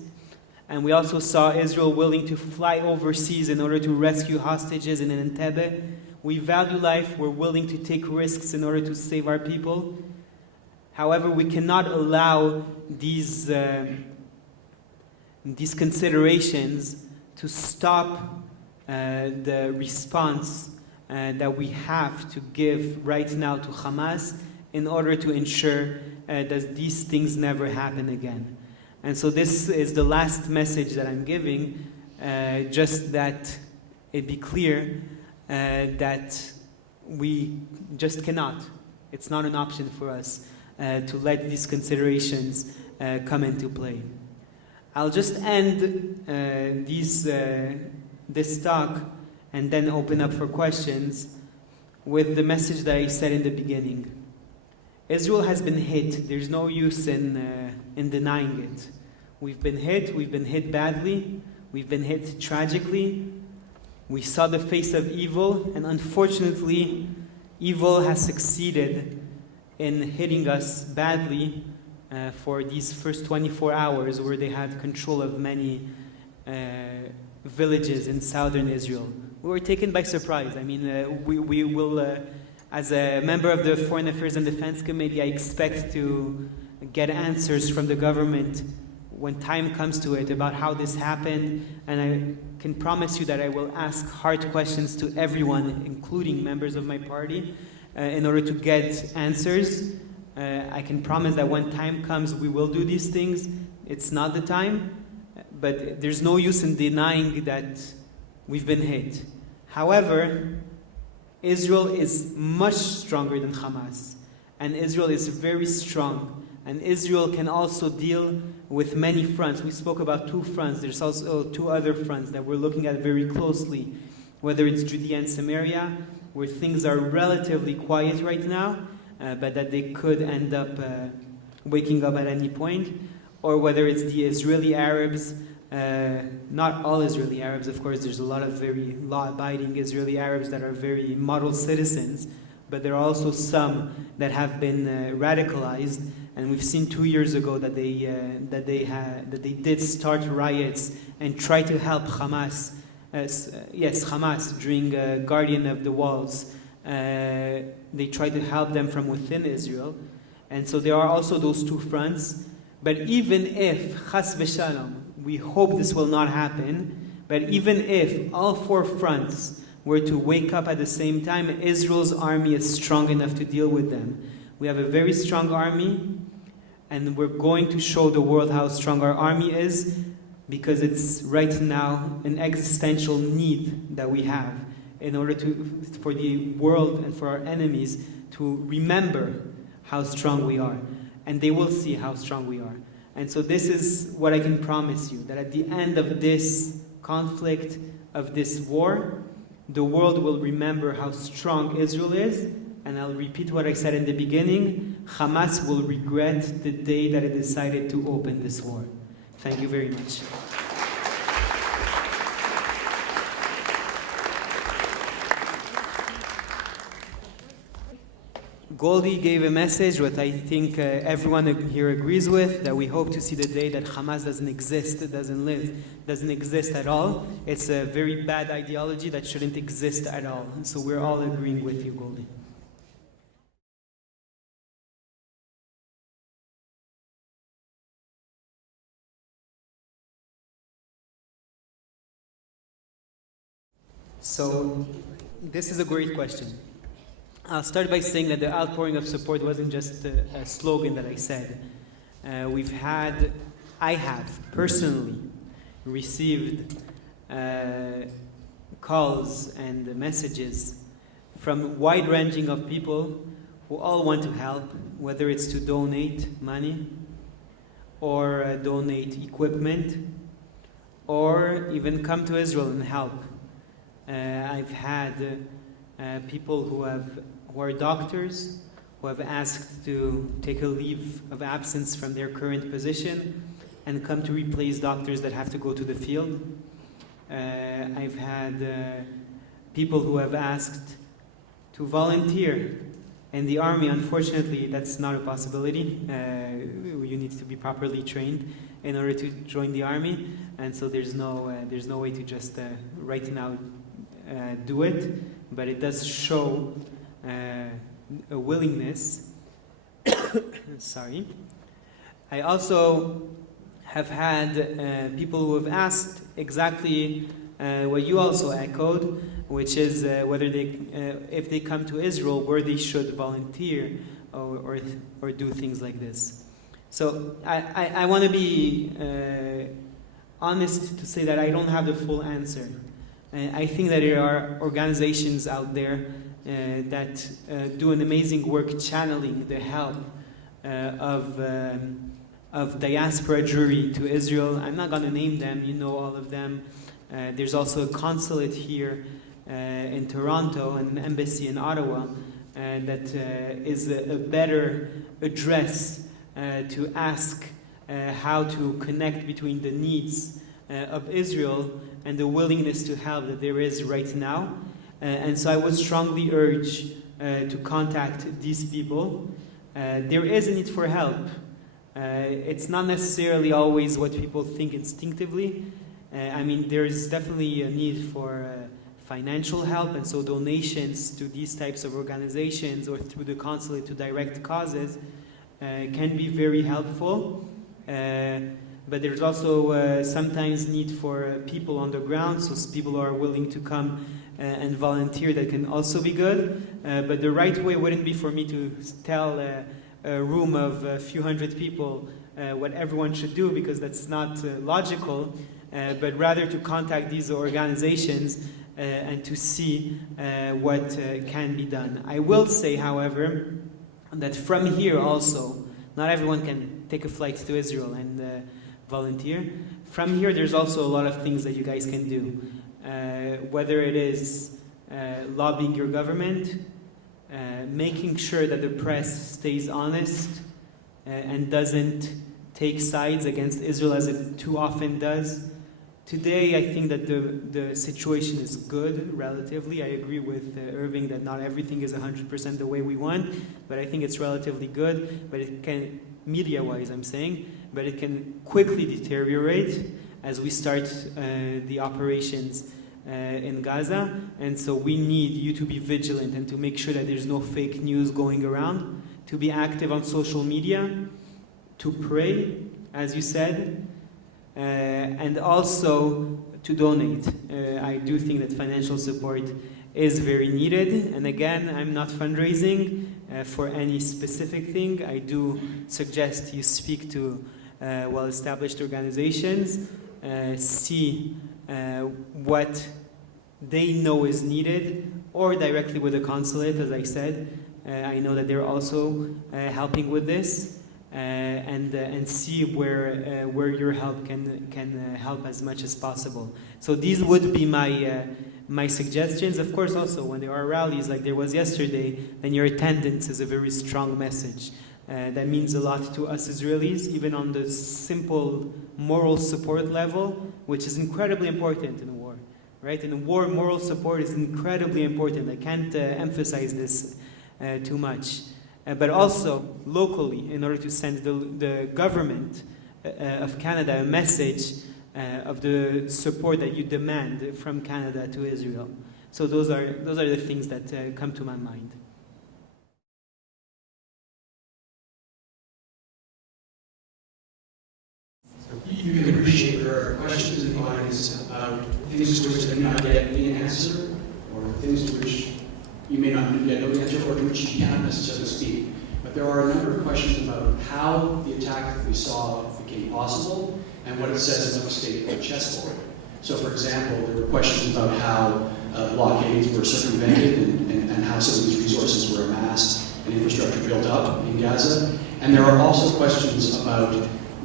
And we also saw Israel willing to fly overseas in order to rescue hostages in Entebbe. We value life. We're willing to take risks in order to save our people. However, we cannot allow these considerations to stop the response that we have to give right now to Hamas in order to ensure that these things never happen again. And so this is the last message that I'm giving, just that it be clear that we just cannot. It's not an option for us to let these considerations come into play. I'll just end this talk and then open up for questions with the message that I said in the beginning. Israel has been hit. There's no use in denying it. We've been hit badly, we've been hit tragically. We saw the face of evil, and unfortunately, evil has succeeded in hitting us badly for these first 24 hours where they had control of many villages in southern Israel. We were taken by surprise. I mean, we will, as a member of the Foreign Affairs and Defense Committee, I expect to get answers from the government when time comes to it about how this happened, and I can promise you that I will ask hard questions to everyone, including members of my party, in order to get answers. I can promise that when time comes, we will do these things. It's not the time, but there's no use in denying that we've been hit. However, Israel is much stronger than Hamas, and Israel is very strong And Israel can also deal with many fronts. We spoke about 2 fronts. There's also 2 other fronts that we're looking at very closely, whether it's Judea and Samaria, where things are relatively quiet right now, but that they could end up waking up at any point, or whether it's the Israeli Arabs, not all Israeli Arabs, of course, there's a lot of very law-abiding Israeli Arabs that are very model citizens, but there are also some that have been radicalized, and we've seen 2 years ago that they did start riots and try to help Hamas. Hamas during Guardian of the Walls. They tried to help them from within Israel, and so there are also those 2 fronts. But even if, chas v'shalom, we hope this will not happen, but even if all 4 fronts were to wake up at the same time, Israel's army is strong enough to deal with them. We have a very strong army, and we're going to show the world how strong our army is, because it's right now an existential need that we have in order for the world and for our enemies to remember how strong we are. And they will see how strong we are. And so this is what I can promise you, that at the end of this conflict, of this war, the world will remember how strong Israel is. And I'll repeat what I said in the beginning: Hamas will regret the day that it decided to open this war. Thank you very much. Goldie gave a message, what I think everyone here agrees with, that we hope to see the day that Hamas doesn't exist, doesn't exist at all. It's a very bad ideology that shouldn't exist at all. So we're all agreeing with you, Goldie. So this is a great question. I'll start by saying that the outpouring of support wasn't just a slogan that I said. I have personally received calls and messages from wide-ranging of people who all want to help, whether it's to donate money or donate equipment or even come to Israel and help. I've had people who are doctors, who have asked to take a leave of absence from their current position and come to replace doctors that have to go to the field. I've had people who have asked to volunteer in the army. Unfortunately, that's not a possibility. You need to be properly trained in order to join the army, and so there's no way to just right now do it. But it does show a willingness. Sorry. I also have had people who have asked exactly what you also echoed, which is whether if they come to Israel, where they should volunteer or do things like this. So I want to be honest to say that I don't have the full answer. I think that there are organizations out there that do an amazing work channeling the help of diaspora Jewry to Israel. I'm not going to name them, you know all of them. There's also a consulate here in Toronto and an embassy in Ottawa that is a better address to ask how to connect between the needs of Israel and the willingness to help that there is right now. And so I would strongly urge to contact these people. There is a need for help. It's not necessarily always what people think instinctively. I mean, there is definitely a need for financial help, and so donations to these types of organizations or through the consulate to direct causes can be very helpful. But there's also sometimes need for people on the ground, so people who are willing to come and volunteer, that can also be good. But the right way wouldn't be for me to tell a room of a few hundred people what everyone should do, because that's not logical, but rather to contact these organizations and to see what can be done. I will say, however, that from here also, not everyone can take a flight to Israel and volunteer. From here, there's also a lot of things that you guys can do. Whether it is lobbying your government, making sure that the press stays honest and doesn't take sides against Israel as it too often does. Today, I think that the situation is good, relatively. I agree with Irving that not everything is 100% the way we want, but I think it's relatively good. But it can, media-wise, I'm saying, but it can quickly deteriorate as we start the operations in Gaza. And so we need you to be vigilant and to make sure that there's no fake news going around, to be active on social media, to pray, as you said, and also to donate. I do think that financial support is very needed. And again, I'm not fundraising for any specific thing. I do suggest you speak to well-established organizations, see what they know is needed, or directly with the consulate, as I said. I know that they're also helping with this. And see where your help can help as much as possible. So these would be my suggestions. Of course, also when there are rallies like there was yesterday, then your attendance is a very strong message. That means a lot to us Israelis, even on the simple moral support level, which is incredibly important in a war. Right? In a war, moral support is incredibly important. I can't emphasize this too much. But also locally, in order to send the government of Canada a message of the support that you demand from Canada to Israel. So those are the things that come to my mind. You can appreciate there are questions in the audience about things to which they may not yet be an answer, or things to which you may not yet know the answer, or to which you cannot necessarily speak. But there are a number of questions about how the attack that we saw became possible and what it says about the state of the chessboard. So, for example, there were questions about how blockades were circumvented and how some of these resources were amassed and infrastructure built up in Gaza. And there are also questions about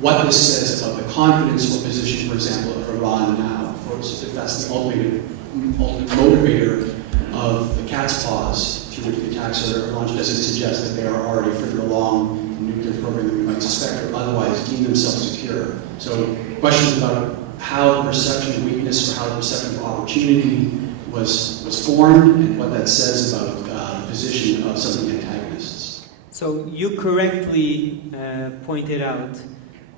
what this says about the confidence or position, for example, of Iran now. If that's the ultimate motivator of the cat's paws through which the attacks are launched, does it suggest that they are already further along in the nuclear program than we might suspect, or otherwise deem themselves secure? So questions about how the perception of weakness or how the perception of opportunity was formed and what that says about the position of some of the antagonists. So you correctly pointed out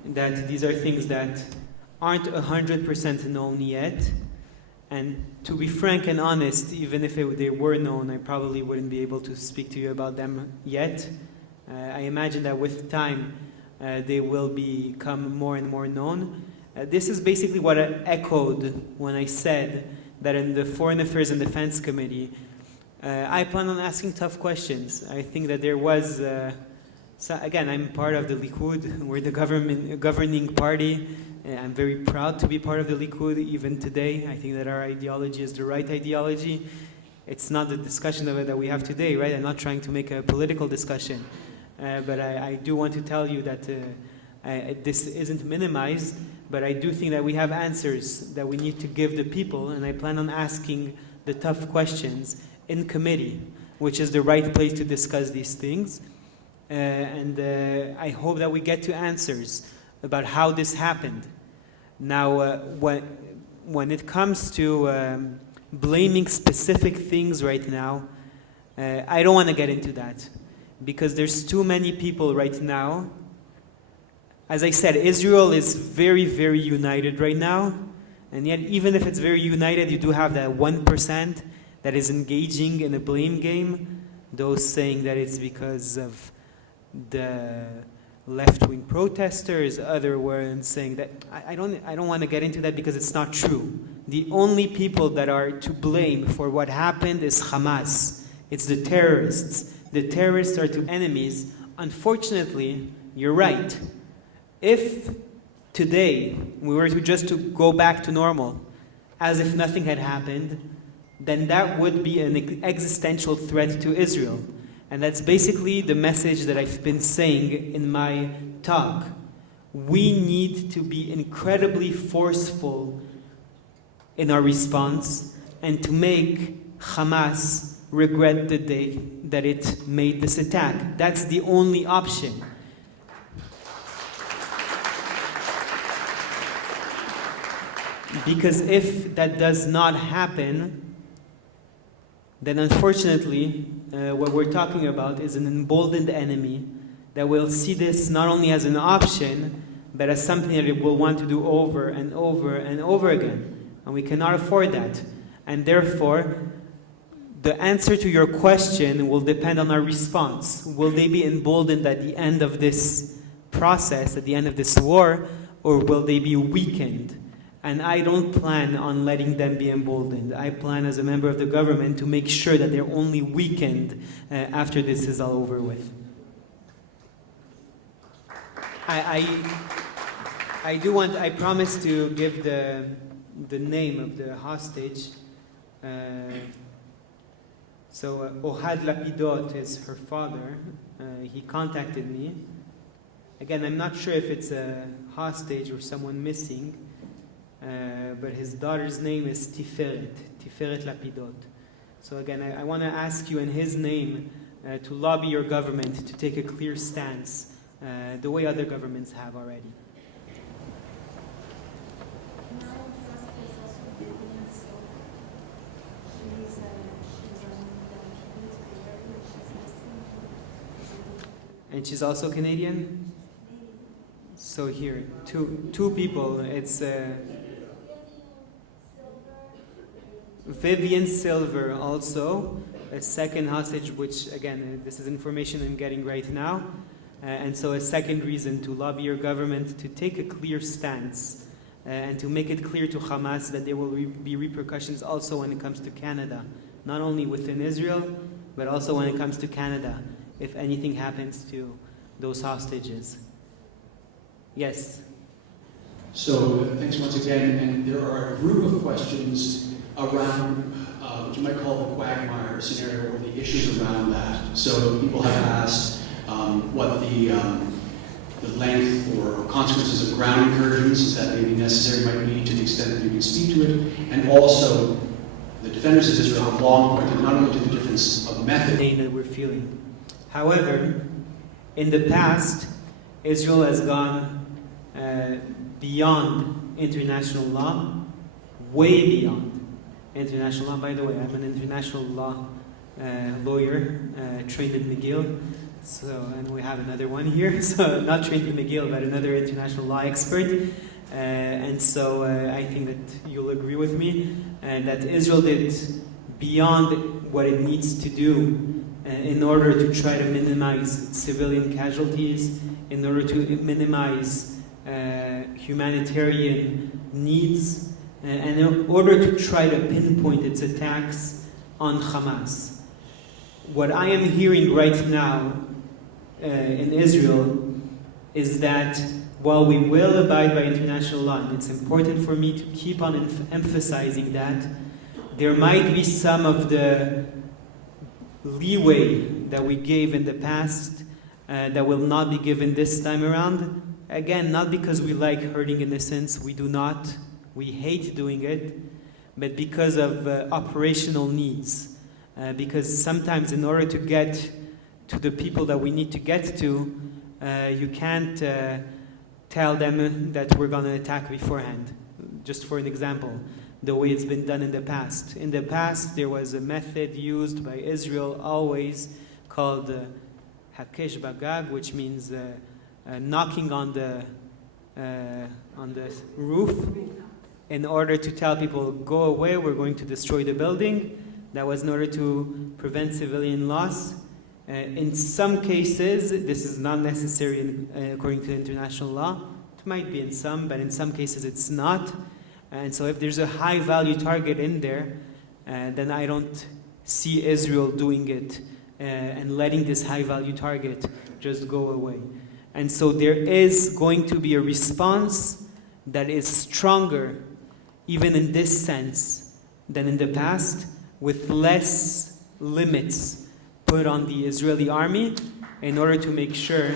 that these are things that aren't 100% known yet. And to be frank and honest, even if they were known, I probably wouldn't be able to speak to you about them yet. I imagine that with time, they will become more and more known. This is basically what I echoed when I said that in the Foreign Affairs and Defense Committee, I plan on asking tough questions. I think that there was, again, I'm part of the Likud, we're the governing party. I'm very proud to be part of the Likud even today. I think that our ideology is the right ideology. It's not the discussion of it that we have today, right? I'm not trying to make a political discussion. But I do want to tell you that this isn't minimized, but I do think that we have answers that we need to give the people, and I plan on asking the tough questions in committee, which is the right place to discuss these things. And I hope that we get to answers about how this happened. Now, when it comes to blaming specific things right now, I don't want to get into that because there's too many people right now. As I said, Israel is very, very united right now, and yet even if it's very united, you do have that 1% that is engaging in a blame game, those saying that it's because of the left-wing protesters, other ones saying that I don't want to get into that because it's not true. The only people that are to blame for what happened is Hamas. It's the terrorists. The terrorists are to enemies. Unfortunately, you're right. If today we were to go back to normal, as if nothing had happened, then that would be an existential threat to Israel. And that's basically the message that I've been saying in my talk. We need to be incredibly forceful in our response and to make Hamas regret the day that it made this attack. That's the only option. Because if that does not happen, then unfortunately, what we're talking about is an emboldened enemy that will see this not only as an option, but as something that it will want to do over and over and over again. And we cannot afford that. And therefore, the answer to your question will depend on our response. Will they be emboldened at the end of this process, at the end of this war, or will they be weakened? And I don't plan on letting them be emboldened. I plan as a member of the government to make sure that they're only weakened after this is all over with. I promise to give the name of the hostage. So Ohad Lapidot is her father. He contacted me. Again, I'm not sure if it's a hostage or someone missing, but his daughter's name is Tiferet Lapidot. So again, I want to ask you in his name to lobby your government to take a clear stance, the way other governments have already. And she's also Canadian? So here, two people. It's Vivian Silver also, a second hostage, which again, this is information I'm getting right now. And so a second reason to lobby your government to take a clear stance and to make it clear to Hamas that there will be repercussions also when it comes to Canada. Not only within Israel, but also when it comes to Canada, if anything happens to those hostages. Yes? So thanks once again, and there are a group of questions around what you might call the quagmire scenario, or the issues around that. So people have asked what the length or consequences of ground incursions that may be necessary might be, to the extent that you can speak to it, and also the defenders of Israel have long pointed not only to the difference of method pain that we're feeling. However, in the past, Israel has gone beyond international law, way beyond international law. By the way, I'm an international law lawyer, trained at McGill. So, and we have another one here. So, not trained at McGill, but another international law expert. And so, I think that you'll agree with me, and that Israel did beyond what it needs to do in order to try to minimize civilian casualties, in order to minimize humanitarian needs, and in order to try to pinpoint its attacks on Hamas. What I am hearing right now in Israel is that while we will abide by international law, and it's important for me to keep on emphasizing that, there might be some of the leeway that we gave in the past that will not be given this time around. Again, not because we like hurting innocents, we do not. We hate doing it, but because of operational needs. Because sometimes in order to get to the people that we need to get to, you can't tell them that we're going to attack beforehand. Just for an example, the way it's been done in the past. In the past, there was a method used by Israel always called Hakesh Bagag, which means knocking on the roof in order to tell people, go away, we're going to destroy the building. That was in order to prevent civilian loss. In some cases, this is not necessary according to international law. It might be in some, but in some cases it's not. And so if there's a high-value target in there, then I don't see Israel doing it and letting this high-value target just go away. And so there is going to be a response that is stronger, even in this sense, than in the past, with less limits put on the Israeli army in order to make sure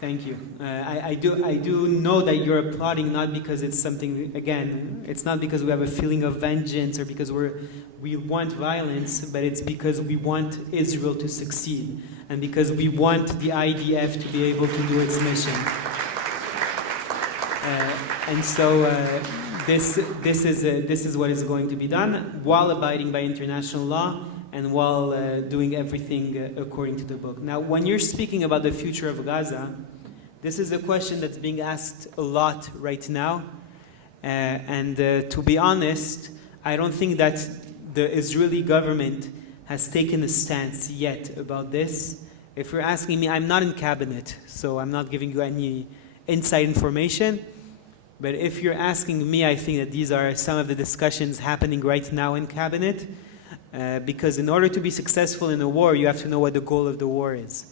Thank you. I do know that you're applauding not because it's something, again, it's not because we have a feeling of vengeance or because we want violence, but it's because we want Israel to succeed and because we want the IDF to be able to do its mission. And so this is what is going to be done while abiding by international law and while doing everything according to the book. Now, when you're speaking about the future of Gaza, this is a question that's being asked a lot right now. And to be honest, I don't think that the Israeli government has taken a stance yet about this. If you're asking me, I'm not in cabinet, so I'm not giving you any inside information. But if you're asking me, I think that these are some of the discussions happening right now in cabinet. Because in order to be successful in a war, you have to know what the goal of the war is.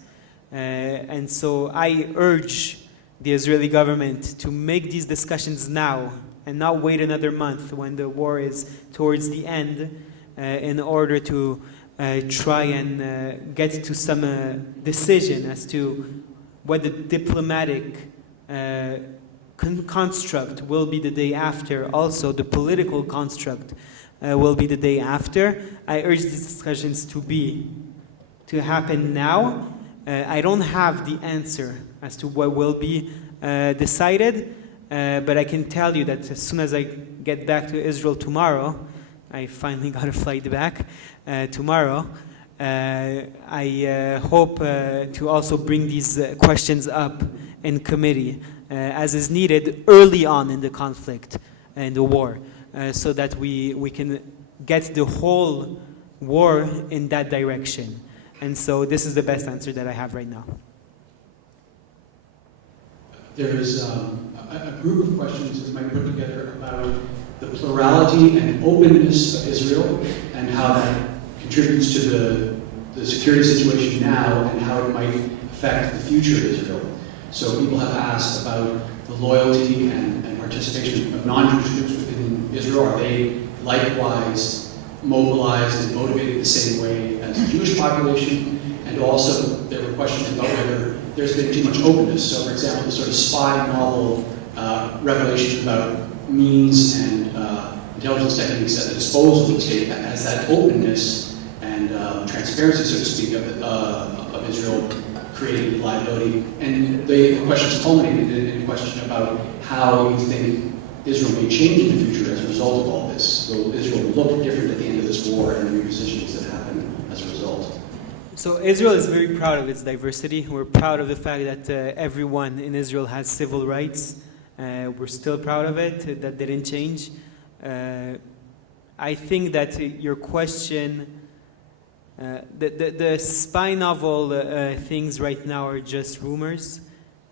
And so I urge the Israeli government to make these discussions now and not wait another month when the war is towards the end in order to try and get to some decision as to what the diplomatic construct will be the day after. Also, the political construct will be the day after. I urge these discussions to happen now. I don't have the answer as to what will be decided, but I can tell you that as soon as I get back to Israel tomorrow, I finally got a flight back tomorrow, I hope to also bring these questions up in committee as is needed early on in the conflict and the war, so that we can get the whole war in that direction. And so this is the best answer that I have right now. There is a group of questions that might be put together about the plurality and openness of Israel and how that contributes to the security situation now and how it might affect the future of Israel. So people have asked about the loyalty and participation of non-Jewish groups within Israel. Are they likewise mobilized and motivated the same way as the Jewish population? And also there were questions about whether there's been too much openness. So for example, the sort of spy novel revelations about means and intelligence techniques at the disposal of the state as that openness and transparency, so to speak, of Israel created liability. And the questions culminated in a question about how you think Israel may change in the future as a result of all this. Will Israel look different at the end of this war and the repositions that happen as a result? So Israel is very proud of its diversity. We're proud of the fact that everyone in Israel has civil rights. We're still proud of it. That didn't change. I think that your question, the spy novel things right now are just rumors.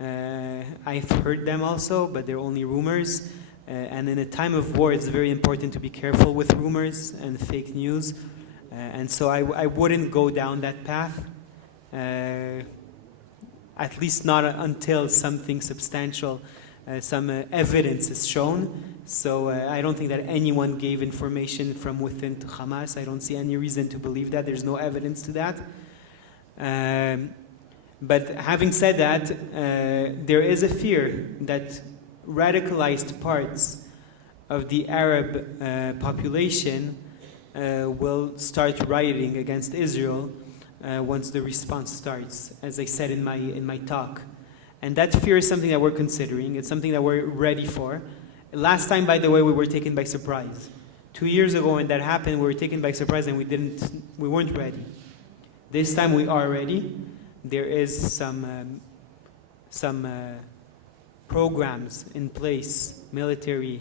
I've heard them also, but they're only rumors. And in a time of war, it's very important to be careful with rumors and fake news. And so I wouldn't go down that path, at least not until something substantial, some evidence is shown. So I don't think that anyone gave information from within to Hamas. I don't see any reason to believe that. There's no evidence to that. But having said that, there is a fear that radicalized parts of the Arab population will start rioting against Israel once the response starts, as I said in my talk. And that fear is something that we're considering. It's something that we're ready for. Last time, by the way, we were taken by surprise. 2 years ago when that happened, we were taken by surprise and we weren't ready. This time we are ready. There is some programs in place, military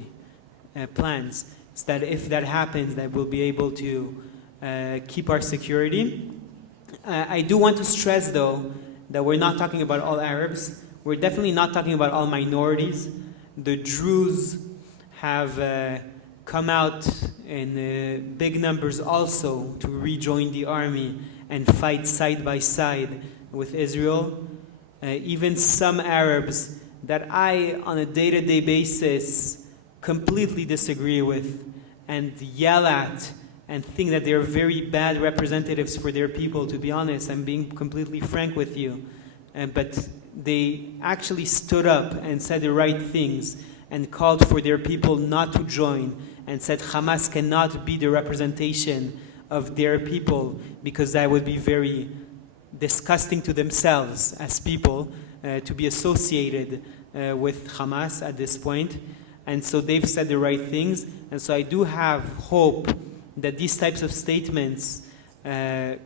plans, so that if that happens, that we'll be able to keep our security. I do want to stress, though, that we're not talking about all Arabs. We're definitely not talking about all minorities. The Druze have come out in big numbers also to rejoin the army and fight side by side with Israel. Even some Arabs that I, on a day-to-day basis, completely disagree with, and yell at and think that they're very bad representatives for their people. To be honest, I'm being completely frank with you. But they actually stood up and said the right things and called for their people not to join and said Hamas cannot be the representation of their people because that would be very disgusting to themselves as people to be associated with Hamas at this point. And so they've said the right things. And so I do have hope that these types of statements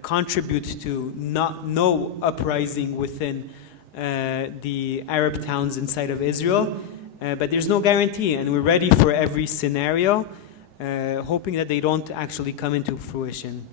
contribute to no uprising within the Arab towns inside of Israel. But there's no guarantee, and we're ready for every scenario, hoping that they don't actually come into fruition.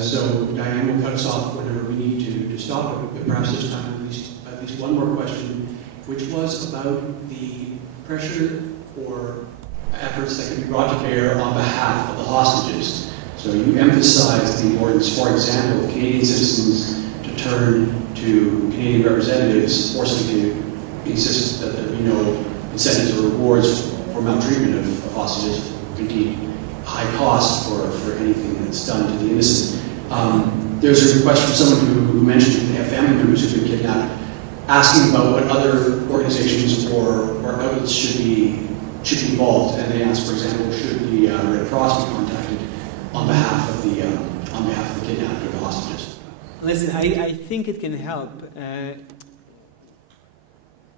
So Diane will cut us off whenever we need to stop it, but perhaps there's time for at least one more question, which was about the pressure or efforts that can be brought to bear on behalf of the hostages. So you emphasize the importance, for example, of Canadian citizens to turn to Canadian representatives, forcing to insist that there be no incentives or rewards for maltreatment of hostages, indeed high cost for anything that's done to the innocent. There's a request from someone who mentioned that they have family members who've been kidnapped, asking about what other organizations or outlets should be involved, and they ask, for example, should the Red Cross be contacted on behalf of the kidnapped or the hostages? Listen, I think it can help.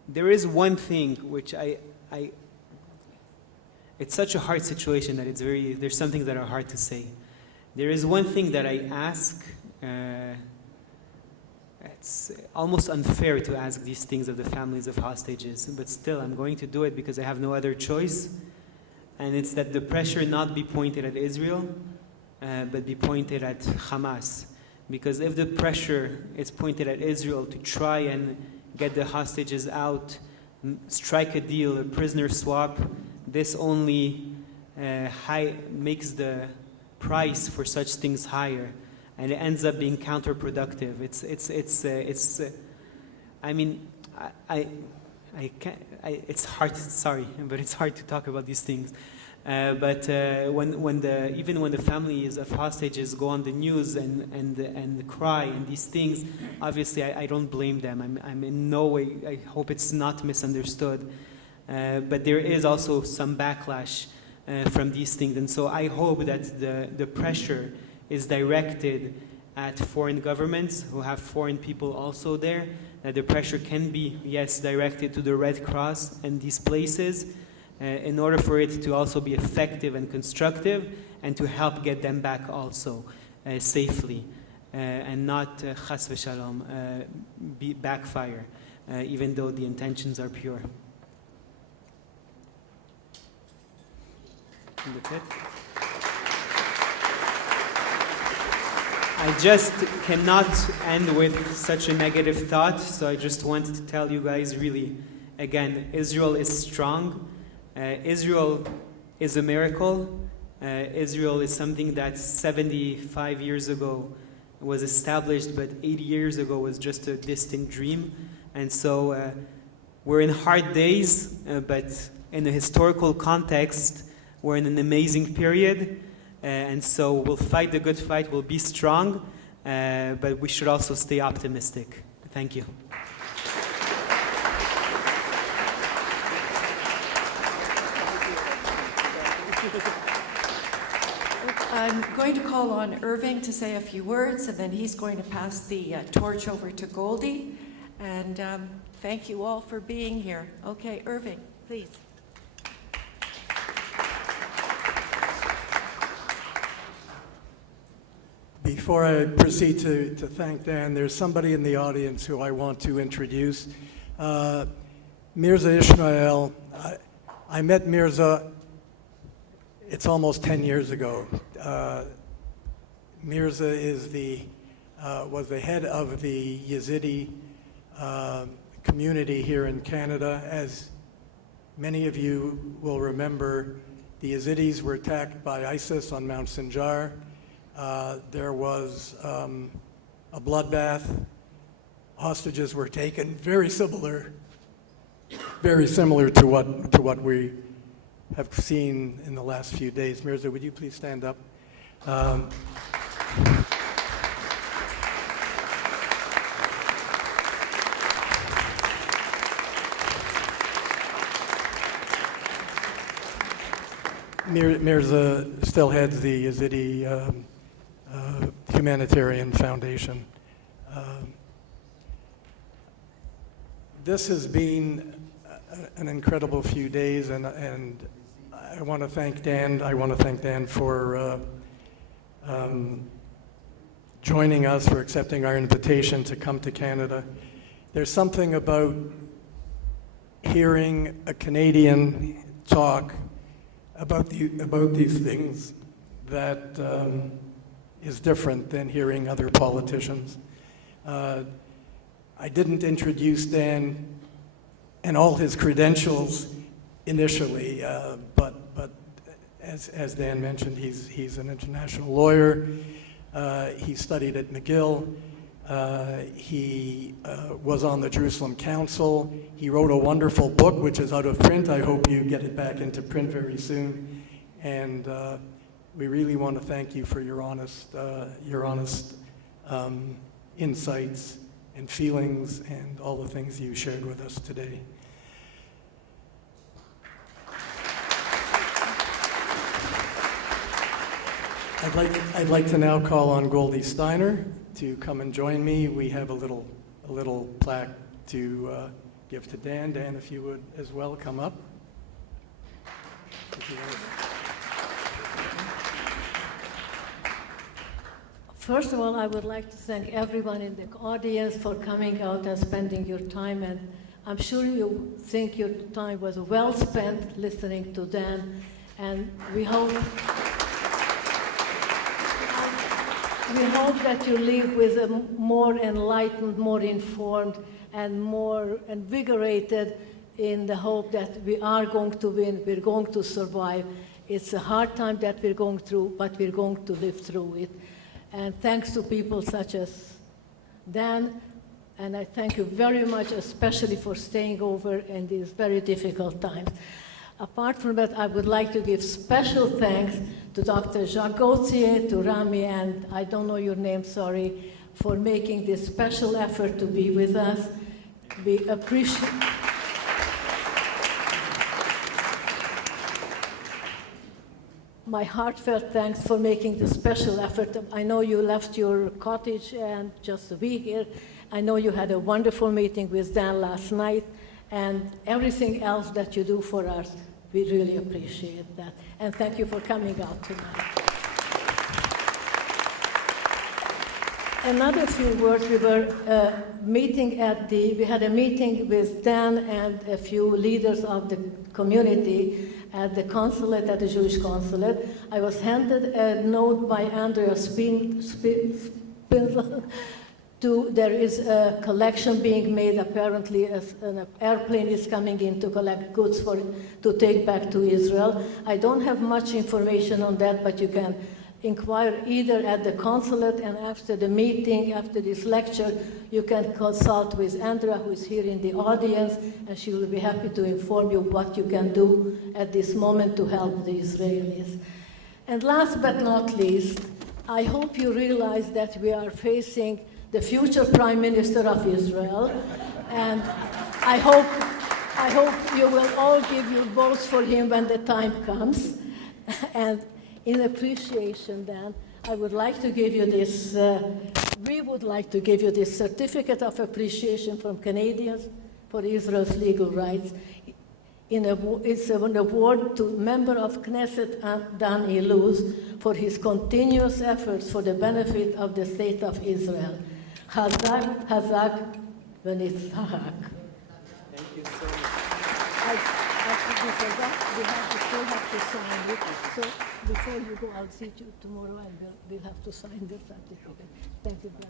There is one thing which it's such a hard situation that there's some things that are hard to say. There is one thing that I ask, it's almost unfair to ask these things of the families of hostages, but still I'm going to do it because I have no other choice. And it's that the pressure not be pointed at Israel, but be pointed at Hamas. Because if the pressure is pointed at Israel to try and get the hostages out, strike a deal, a prisoner swap, this only makes the price for such things higher, and it ends up being counterproductive. It's hard. Sorry, but it's hard to talk about these things. But even when the families of hostages go on the news and cry and these things, obviously I don't blame them. I'm in no way. I hope it's not misunderstood. But there is also some backlash from these things, and so I hope that the pressure is directed at foreign governments who have foreign people also there. That the pressure can be, yes, directed to the Red Cross and these places, in order for it to also be effective and constructive, and to help get them back also safely, and not chas v'shalom backfire, even though the intentions are pure. And that's it. I just cannot end with such a negative thought, so I just wanted to tell you guys really, again, Israel is strong. Israel is a miracle. Israel is something that 75 years ago was established, but 80 years ago was just a distant dream. And so we're in hard days, but in a historical context, we're in an amazing period. And so we'll fight the good fight, we'll be strong, but we should also stay optimistic. Thank you. I'm going to call on Irving to say a few words, and then he's going to pass the torch over to Goldie. And thank you all for being here. Okay, Irving, please. Before I proceed to thank Dan, there's somebody in the audience who I want to introduce. Mirza Ishmael. I met Mirza, it's almost 10 years ago. Mirza was the head of the Yazidi community here in Canada. As many of you will remember, the Yazidis were attacked by ISIS on Mount Sinjar. There was a bloodbath. Hostages were taken, very similar very similar to what we have seen in the last few days. Mirza, would you please stand up? Mirza still heads the Yazidi Humanitarian Foundation. This has been an incredible few days, and I want to thank Dan. I want to thank Dan for joining us, for accepting our invitation to come to Canada. There's something about hearing a Canadian talk about these things that is different than hearing other politicians. I didn't introduce Dan and all his credentials initially, but as Dan mentioned, he's an international lawyer. He studied at McGill. He was on the Jerusalem Council. He wrote a wonderful book, which is out of print. I hope you get it back into print very soon. And we really want to thank you for your honest insights and feelings and all the things you shared with us today. I'd like to now call on Goldie Steiner to come and join me. We have a little plaque to give to Dan. Dan, if you would as well come up. First of all, I would like to thank everyone in the audience for coming out and spending your time. And I'm sure you think your time was well spent listening to Dan. And we hope that you leave with a more enlightened, more informed, and more invigorated in the hope that we are going to win, we're going to survive. It's a hard time that we're going through, but we're going to live through it. And thanks to people such as Dan, and I thank you very much, especially for staying over in these very difficult times. Apart from that, I would like to give special thanks to Dr. Jacques Gauthier, to Rami, and I don't know your name, sorry, for making this special effort to be with us. We appreciate. My heartfelt thanks for making the special effort. I know you left your cottage and just to be here. I know you had a wonderful meeting with Dan last night, and everything else that you do for us, we really appreciate that. And thank you for coming out tonight. Another few words, we had a meeting with Dan and a few leaders of the community at the consulate, at the Jewish consulate. I was handed a note by Andrea Spindler there is a collection being made, apparently an airplane is coming in to collect goods to take back to Israel. I don't have much information on that, but you can inquire either at the consulate, and after the meeting, after this lecture, you can consult with Andrea, who is here in the audience, and she will be happy to inform you what you can do at this moment to help the Israelis. And last but not least, I hope you realize that we are facing the future Prime Minister of Israel, and I hope you will all give your votes for him when the time comes. And in appreciation, Dan, I would like to give you this, we would like to give you this certificate of appreciation from Canadians for Israel's legal rights. It's an award to member of Knesset, Dan Illouz, for his continuous efforts for the benefit of the state of Israel. Hazak, Hazak, v'nitzhak. Thank you so much. We forgot, we still have to sign it. So before you go, I'll see you tomorrow and we'll have to sign the certificate. Thank you very much.